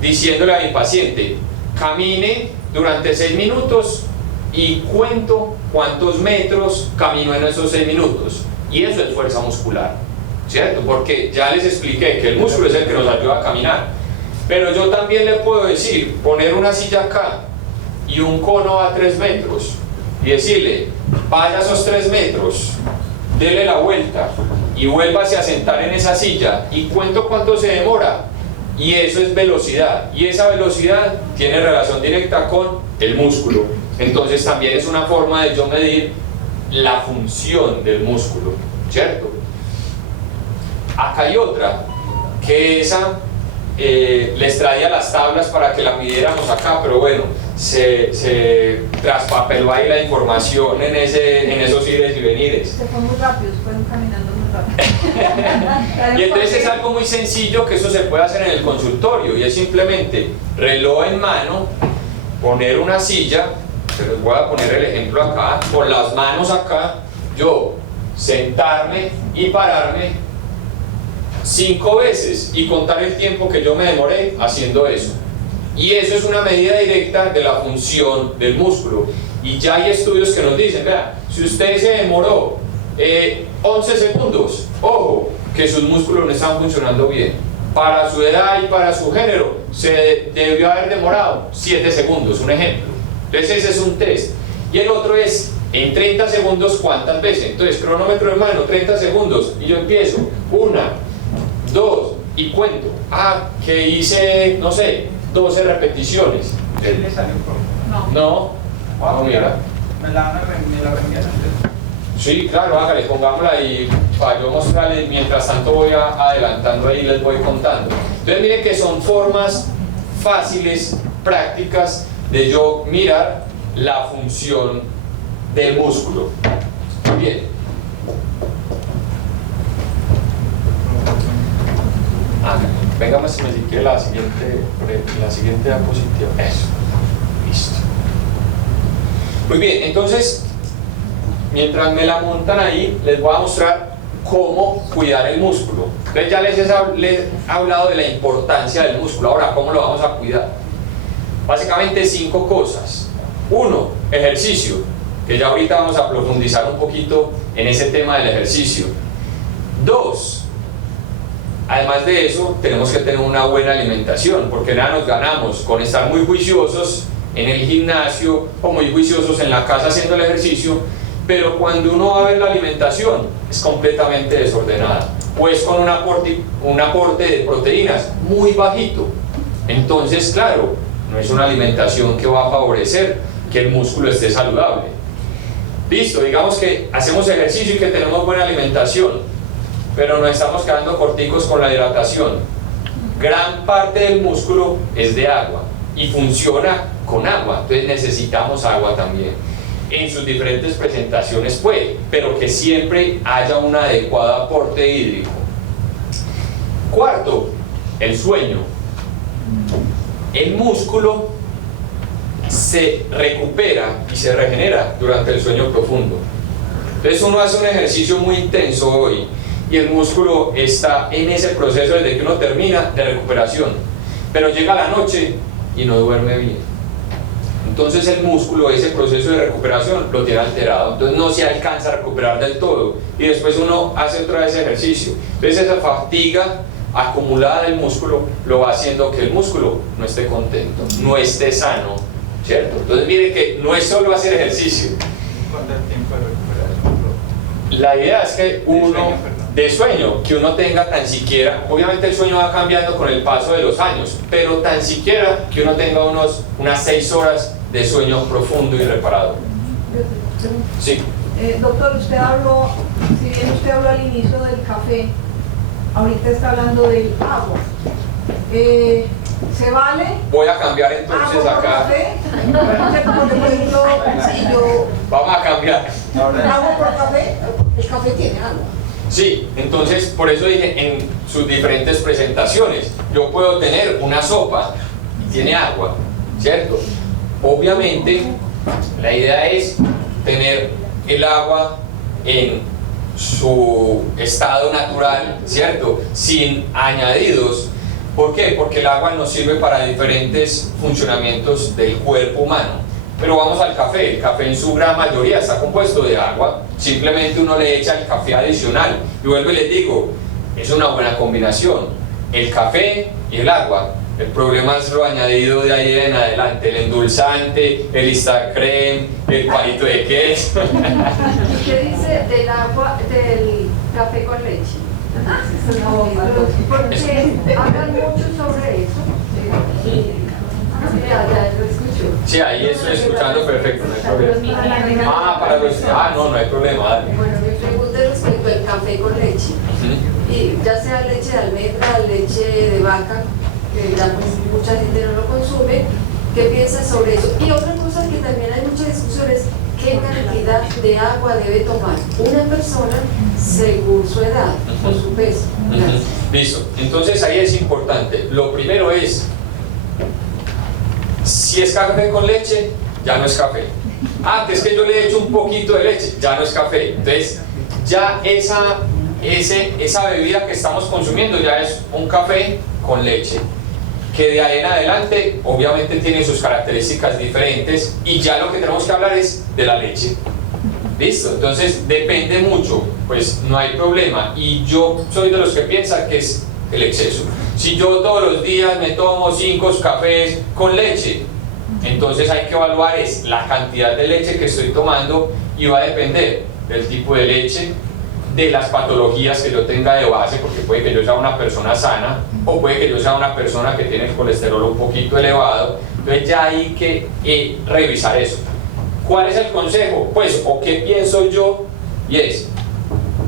diciéndole a mi paciente, camine durante 6 minutos y cuento cuántos metros caminó en esos 6 minutos. Y eso es fuerza muscular, ¿cierto? Porque ya les expliqué que el músculo es el que nos ayuda a caminar. Pero yo también le puedo decir, poner una silla acá y un cono a 3 metros y decirle, vaya a esos 3 metros, dele la vuelta y vuélvase a sentar en esa silla y cuento cuánto se demora. Y eso es velocidad, y esa velocidad tiene relación directa con el músculo. Entonces también es una forma de yo medir la función del músculo, ¿cierto? Acá hay otra, que esa les traía las tablas para que la midiéramos acá, pero bueno, se traspapeló ahí la información en esos ires y venires. Se fue muy rápido, se fueron caminando muy rápido. Y entonces es algo muy sencillo, que eso se puede hacer en el consultorio, y es simplemente reloj en mano, poner una silla. Se les voy a poner el ejemplo acá, con las manos acá, yo sentarme y pararme 5 veces y contar el tiempo que yo me demoré haciendo eso. Y eso es una medida directa de la función del músculo. Y ya hay estudios que nos dicen, vea, si usted se demoró 11 segundos, ojo, que sus músculos no están funcionando bien. Para su edad y para su género, se debió haber demorado 7 segundos, un ejemplo. Entonces ese es un test. Y el otro es, en 30 segundos, ¿cuántas veces? Entonces, cronómetro en mano, 30 segundos, y yo empiezo, 1, 2, y cuento. Que hice, no sé, 12 repeticiones. ¿Sí le salió un poco? No, vamos, mira. ¿Me la reenvían antes? Sí, claro, hágale, pongámosla ahí para yo mostrarles. Mientras tanto voy adelantando ahí y les voy contando. Entonces miren que son formas fáciles, prácticas, de yo mirar la función del músculo. Muy bien. Venga más si quiere la siguiente diapositiva. Eso, listo. Muy bien, entonces, mientras me la montan ahí, les voy a mostrar cómo cuidar el músculo. Entonces ya les he hablado de la importancia del músculo. Ahora, ¿cómo lo vamos a cuidar? Básicamente 5 cosas. 1, ejercicio, que ya ahorita vamos a profundizar un poquito en ese tema del ejercicio. 2, además de eso, tenemos que tener una buena alimentación, porque nada nos ganamos con estar muy juiciosos en el gimnasio o muy juiciosos en la casa haciendo el ejercicio, pero cuando uno va a ver la alimentación es completamente desordenada, o es con un aporte de proteínas muy bajito. Entonces, claro, no es una alimentación que va a favorecer que el músculo esté saludable. Listo, digamos que hacemos ejercicio y que tenemos buena alimentación, pero nos estamos quedando corticos con la hidratación. Gran parte del músculo es de agua y funciona con agua, entonces necesitamos agua también. En sus diferentes presentaciones puede, pero que siempre haya un adecuado aporte hídrico. 4, el sueño. El músculo se recupera y se regenera durante el sueño profundo. Entonces uno hace un ejercicio muy intenso hoy y el músculo está en ese proceso desde que uno termina de recuperación, pero llega la noche y no duerme bien. Entonces el músculo, ese proceso de recuperación lo tiene alterado, entonces no se alcanza a recuperar del todo y después uno hace otra vez ejercicio. Entonces esa fatiga acumulada del músculo lo va haciendo que el músculo no esté contento, no esté sano, ¿cierto? Entonces mire que no es solo hacer ejercicio. ¿Cuánto tiempo de recuperación? La idea es que uno, de sueño, que uno tenga tan siquiera, obviamente el sueño va cambiando con el paso de los años, pero tan siquiera que uno tenga unas 6 horas de sueño profundo y reparado. Sí. Doctor, usted habló, si bien usted habló al inicio del café, ahorita está hablando del agua. ¿Se vale? Voy a cambiar entonces agua por acá. café? Porque, por ejemplo, si yo Vamos a cambiar. agua por café, el café tiene agua. Sí, entonces por eso dije en sus diferentes presentaciones, yo puedo tener una sopa y tiene agua, ¿cierto? Obviamente la idea es tener el agua en su estado natural, ¿cierto? Sin añadidos. ¿Por qué? Porque el agua nos sirve para diferentes funcionamientos del cuerpo humano. Pero vamos al café. El café en su gran mayoría está compuesto de agua. Simplemente uno le echa el café adicional. Y vuelvo y les digo, es una buena combinación. El café y el agua. El problema es lo añadido de ahí en adelante. El endulzante, el Instacrem, el palito de queso. ¿Qué dice del agua, del café con leche? Porque hablan mucho sobre eso. Ya lo escucho. Sí, ahí estoy escuchando perfecto, no hay problema. Para los... no hay problema, dale. Bueno, mi pregunta es respecto al café con leche. Y ya sea leche de almendra, leche de vaca, que ya pues mucha gente no lo consume. ¿Qué piensas sobre eso? Y otra cosa que también hay mucha discusión es qué cantidad de agua debe tomar una persona según su edad o su peso. Gracias. Listo, entonces ahí es importante. Lo primero es, si es café con leche, ya no es café. Que es que yo le he hecho un poquito de leche, ya no es café. Entonces, ya esa bebida que estamos consumiendo ya es un café con leche, que de ahí en adelante obviamente tiene sus características diferentes y ya lo que tenemos que hablar es de la leche. Listo, entonces depende mucho, pues no hay problema, y yo soy de los que piensan que es el exceso. Si yo todos los días me tomo 5 cafés con leche, entonces hay que evaluar es la cantidad de leche que estoy tomando y va a depender del tipo de leche, de las patologías que yo tenga de base, porque puede que yo sea una persona sana o puede que yo sea una persona que tiene el colesterol un poquito elevado. Entonces ya hay que revisar eso. ¿Cuál es el consejo? Pues, o qué pienso yo, y es,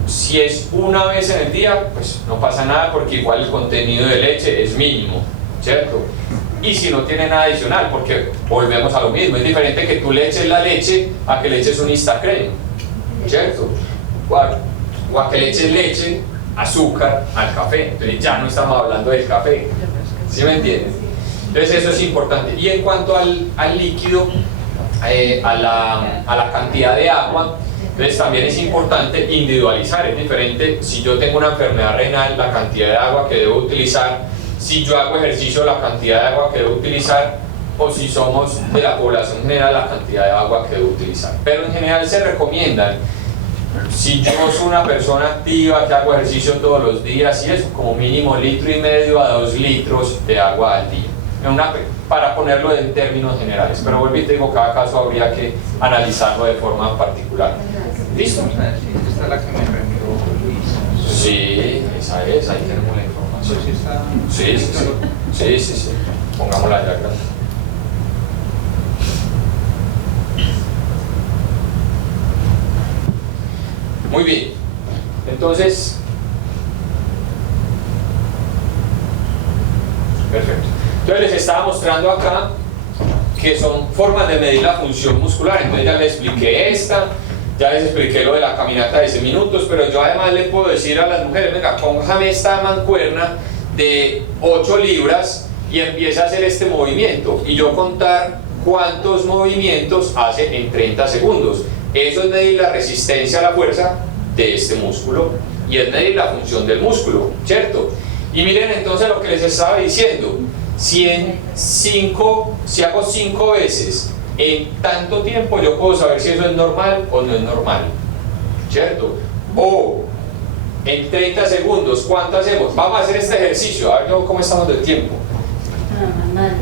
si es una vez en el día, pues no pasa nada porque igual el contenido de leche es mínimo, ¿cierto? Y si no tiene nada adicional, porque volvemos a lo mismo, es diferente que tú le eches la leche a que le eches un Instacrem, ¿cierto? O a que le eches leche azúcar al café. Entonces ya no estamos hablando del café. ¿Sí me entienden? Entonces eso es importante. Y en cuanto al líquido, a la cantidad de agua, entonces también es importante individualizar. Es diferente si yo tengo una enfermedad renal, la cantidad de agua que debo utilizar, si yo hago ejercicio, la cantidad de agua que debo utilizar, o si somos de la población general, la cantidad de agua que debo utilizar. Pero en general se recomiendan, si yo soy una persona activa que hago ejercicio todos los días, y eso, como mínimo 1,5 litros a 2 litros de agua al día, para ponerlo en términos generales. Pero vuelvo y te digo, cada caso habría que analizarlo de forma particular. ¿Listo? Esta es la que me reenvió Luis. Sí, esa es, ahí tenemos la información. Sí, está. Sí. Pongámosla ya, gracias. Muy bien, entonces, perfecto. Entonces les estaba mostrando acá que son formas de medir la función muscular. Entonces ya les expliqué esta, ya les expliqué lo de la caminata de 10 minutos, pero yo además le puedo decir a las mujeres, venga, póngame esta mancuerna de 8 libras y empieza a hacer este movimiento, y yo contar cuántos movimientos hace en 30 segundos. Eso es medir la resistencia a la fuerza de este músculo, y es medir la función del músculo, ¿cierto? Y miren entonces lo que les estaba diciendo, si hago 5 veces en tanto tiempo, yo puedo saber si eso es normal o no es normal, ¿cierto? O en 30 segundos, ¿cuánto hacemos? Vamos a hacer este ejercicio, a ver cómo estamos de tiempo. Mal.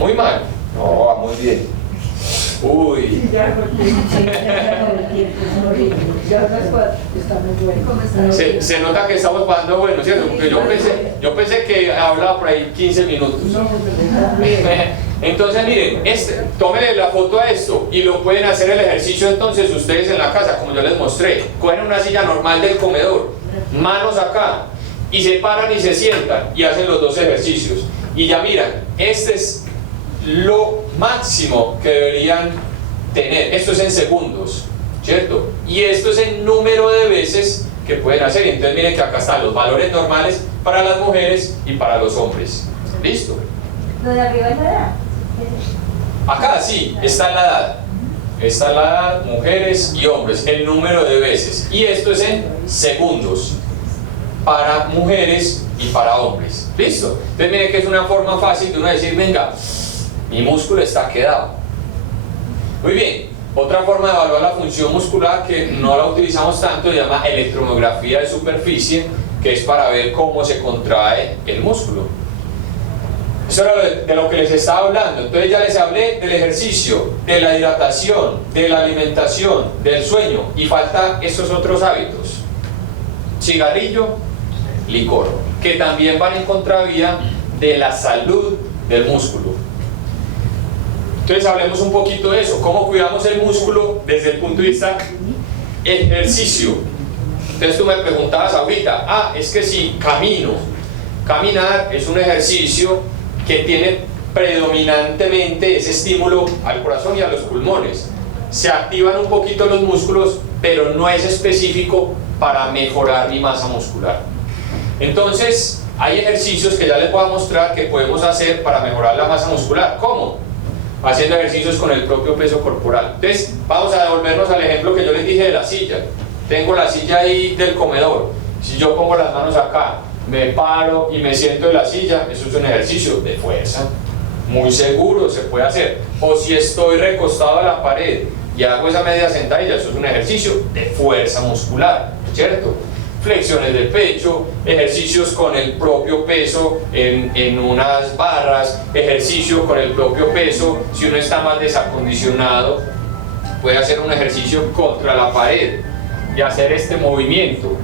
Muy mal. No, muy bien. Uy. Se nota que estamos pasando bueno, ¿cierto? Porque yo pensé que hablaba por ahí 15 minutos. Entonces miren, tómenle la foto a esto y lo pueden hacer el ejercicio entonces ustedes en la casa, como yo les mostré. Cogen una silla normal del comedor, manos acá, y se paran y se sientan y hacen los 2 ejercicios. Y ya miran, este es lo máximo que deberían tener. Esto es en segundos, ¿cierto? Y esto es el número de veces que pueden hacer. Entonces miren que acá están los valores normales para las mujeres y para los hombres. ¿Listo? ¿Lo de arriba es la edad? Acá sí, está la edad. Está la edad, mujeres y hombres, el número de veces. Y esto es en segundos para mujeres y para hombres. ¿Listo? Entonces miren que es una forma fácil de uno decir, venga, mi músculo está quedado. Muy bien, otra forma de evaluar la función muscular que no la utilizamos tanto se llama electromiografía de superficie, que es para ver cómo se contrae el músculo. Eso era de lo que les estaba hablando. Entonces ya les hablé del ejercicio, de la hidratación, de la alimentación, del sueño, y faltan estos otros hábitos: cigarrillo, licor, que también van en contravía de la salud del músculo. Entonces hablemos un poquito de eso, cómo cuidamos el músculo desde el punto de vista ejercicio. Entonces tú me preguntabas ahorita, es que si camino, caminar es un ejercicio que tiene predominantemente ese estímulo al corazón y a los pulmones. Se activan un poquito los músculos, pero no es específico para mejorar mi masa muscular. Entonces hay ejercicios que ya les voy a mostrar que podemos hacer para mejorar la masa muscular. ¿Cómo? Haciendo ejercicios con el propio peso corporal. Entonces vamos a devolvernos al ejemplo que yo les dije de la silla. Tengo la silla ahí del comedor. Si yo pongo las manos acá, me paro y me siento en la silla, eso es un ejercicio de fuerza, muy seguro, se puede hacer. O si estoy recostado a la pared y hago esa media sentadilla, eso es un ejercicio de fuerza muscular, ¿cierto? Flexiones de pecho, ejercicios con el propio peso en unas barras, ejercicio con el propio peso. Si uno está más desacondicionado, puede hacer un ejercicio contra la pared y hacer este movimiento.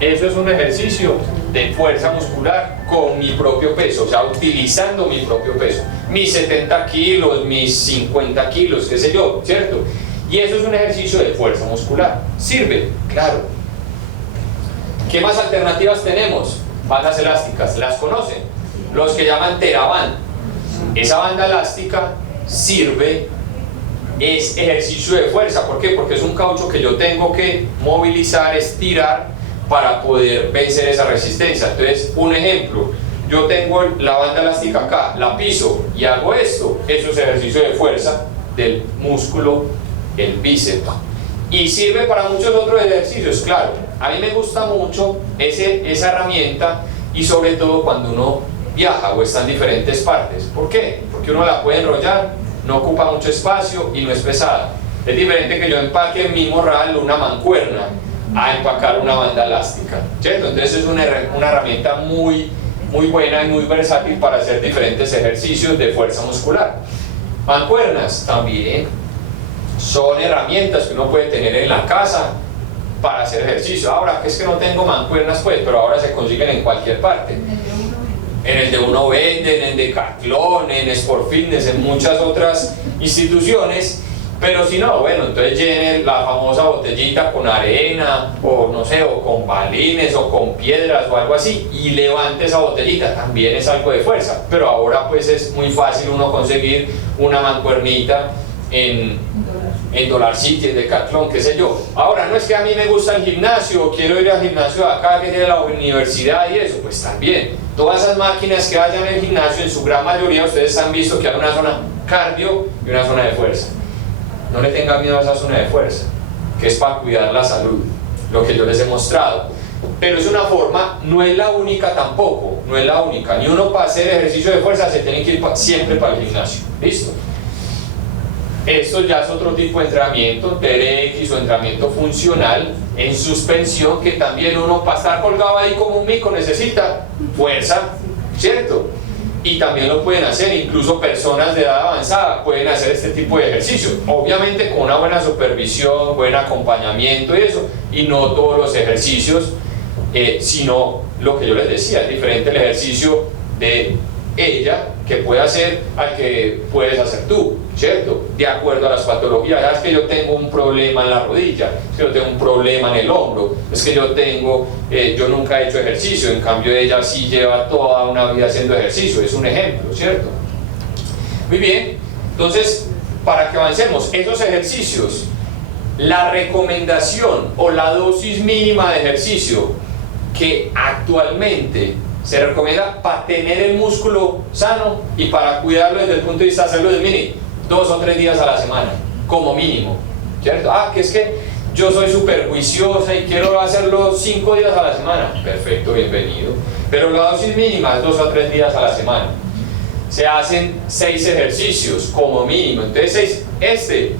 Eso es un ejercicio de fuerza muscular con mi propio peso, o sea, utilizando mi propio peso, mis 70 kilos, mis 50 kilos, qué sé yo, ¿cierto? Y eso es un ejercicio de fuerza muscular. ¿Sirve? Claro. ¿Qué más alternativas tenemos? Bandas elásticas, ¿las conocen? Los que llaman TheraBand. Esa banda elástica sirve, es ejercicio de fuerza. ¿Por qué? Porque es un caucho que yo tengo que movilizar, estirar para poder vencer esa resistencia. Entonces, un ejemplo, yo tengo la banda elástica acá, la piso y hago esto, eso es ejercicio de fuerza del músculo, el bíceps. Y sirve para muchos otros ejercicios, claro. A mí me gusta mucho esa herramienta, y sobre todo cuando uno viaja o está en diferentes partes. ¿Por qué? Porque uno la puede enrollar, no ocupa mucho espacio y no es pesada. Es diferente que yo empaque en mi morral una mancuerna a empacar una banda elástica, ¿cierto? Entonces es una herramienta muy buena y muy versátil para hacer diferentes ejercicios de fuerza muscular. Mancuernas también son herramientas que uno puede tener en la casa para hacer ejercicio. Ahora, que es que no tengo mancuernas, pues, pero ahora se consiguen en cualquier parte. En el de uno venden, en Decathlon, en Sport Fitness, en muchas otras instituciones. Pero si no, bueno, entonces llenen la famosa botellita con arena, o no sé, o con balines, o con piedras, o algo así, y levante esa botellita. También es algo de fuerza. Pero ahora pues es muy fácil uno conseguir una mancuernita en Dollar City, en Decathlon, qué sé yo. Ahora, no es que a mí me gusta el gimnasio, quiero ir al gimnasio de acá, que tiene la universidad y eso, pues también. Todas esas máquinas que hayan en el gimnasio, en su gran mayoría, ustedes han visto que hay una zona cardio y una zona de fuerza. No le tengan miedo a esa zona de fuerza, que es para cuidar la salud, lo que yo les he mostrado. Pero es una forma, no es la única tampoco, no es la única. Ni uno para hacer ejercicio de fuerza se tiene que ir siempre para el gimnasio. ¿Listo? Esto ya es otro tipo de entrenamiento, TRX o entrenamiento funcional en suspensión, que también uno para estar colgado ahí como un mico necesita fuerza, ¿cierto? Y también lo pueden hacer, incluso personas de edad avanzada pueden hacer este tipo de ejercicio, obviamente con una buena supervisión, buen acompañamiento y eso, y no todos los ejercicios, sino lo que yo les decía, es diferente el ejercicio de ella que puede hacer al que puedes hacer tú, ¿cierto? De acuerdo a las patologías. Es que yo tengo un problema en la rodilla, es que yo tengo un problema en el hombro, es que yo nunca he hecho ejercicio, en cambio ella sí lleva toda una vida haciendo ejercicio, es un ejemplo, ¿cierto? Muy bien, entonces, para que avancemos, esos ejercicios, la recomendación o la dosis mínima de ejercicio que actualmente se recomienda para tener el músculo sano y para cuidarlo desde el punto de vista de salud, mire, 2 o 3 días a la semana, como mínimo, ¿cierto? Que es que yo soy súper juiciosa y quiero hacerlo 5 días a la semana. Perfecto, bienvenido. Pero la dosis mínima es 2 o 3 días a la semana. Se hacen 6 ejercicios como mínimo. Entonces,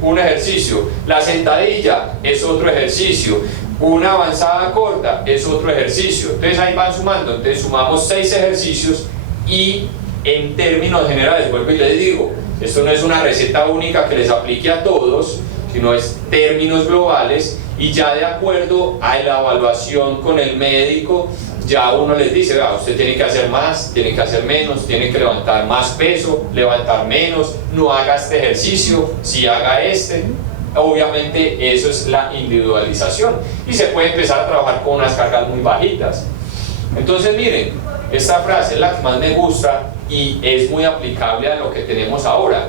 un ejercicio. La sentadilla es otro ejercicio. Una avanzada corta es otro ejercicio. Entonces ahí van sumando. Entonces sumamos 6 ejercicios y en términos generales, vuelvo y les digo, esto no es una receta única que les aplique a todos, sino es términos globales, y ya de acuerdo a la evaluación con el médico, ya uno les dice, vea, usted tiene que hacer más, tiene que hacer menos, tiene que levantar más peso, levantar menos, no haga este ejercicio, sí haga este. Obviamente eso es la individualización y se puede empezar a trabajar con unas cargas muy bajitas. Entonces miren, esta frase es la que más me gusta y es muy aplicable a lo que tenemos ahora.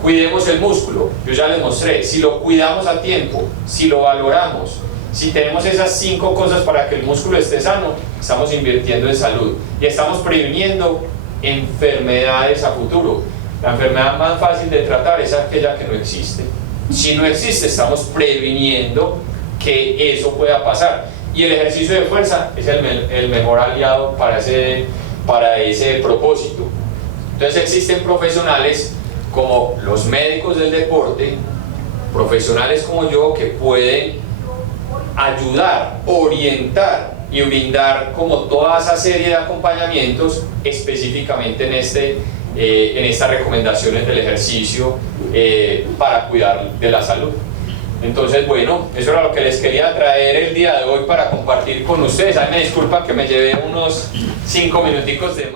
Cuidemos el músculo. Yo ya les mostré, si lo cuidamos a tiempo, si lo valoramos, si tenemos esas 5 cosas para que el músculo esté sano, estamos invirtiendo en salud y estamos previniendo enfermedades a futuro. La enfermedad más fácil de tratar es aquella que no existe. Si no existe, estamos previniendo que eso pueda pasar. Y el ejercicio de fuerza es el mejor aliado para ese propósito. Entonces existen profesionales como los médicos del deporte, profesionales como yo, que pueden ayudar, orientar y brindar como toda esa serie de acompañamientos específicamente en estas recomendaciones del ejercicio para cuidar de la salud. Entonces, bueno, eso era lo que les quería traer el día de hoy para compartir con ustedes. Ay, me disculpan que me llevé unos 5 minuticos de más.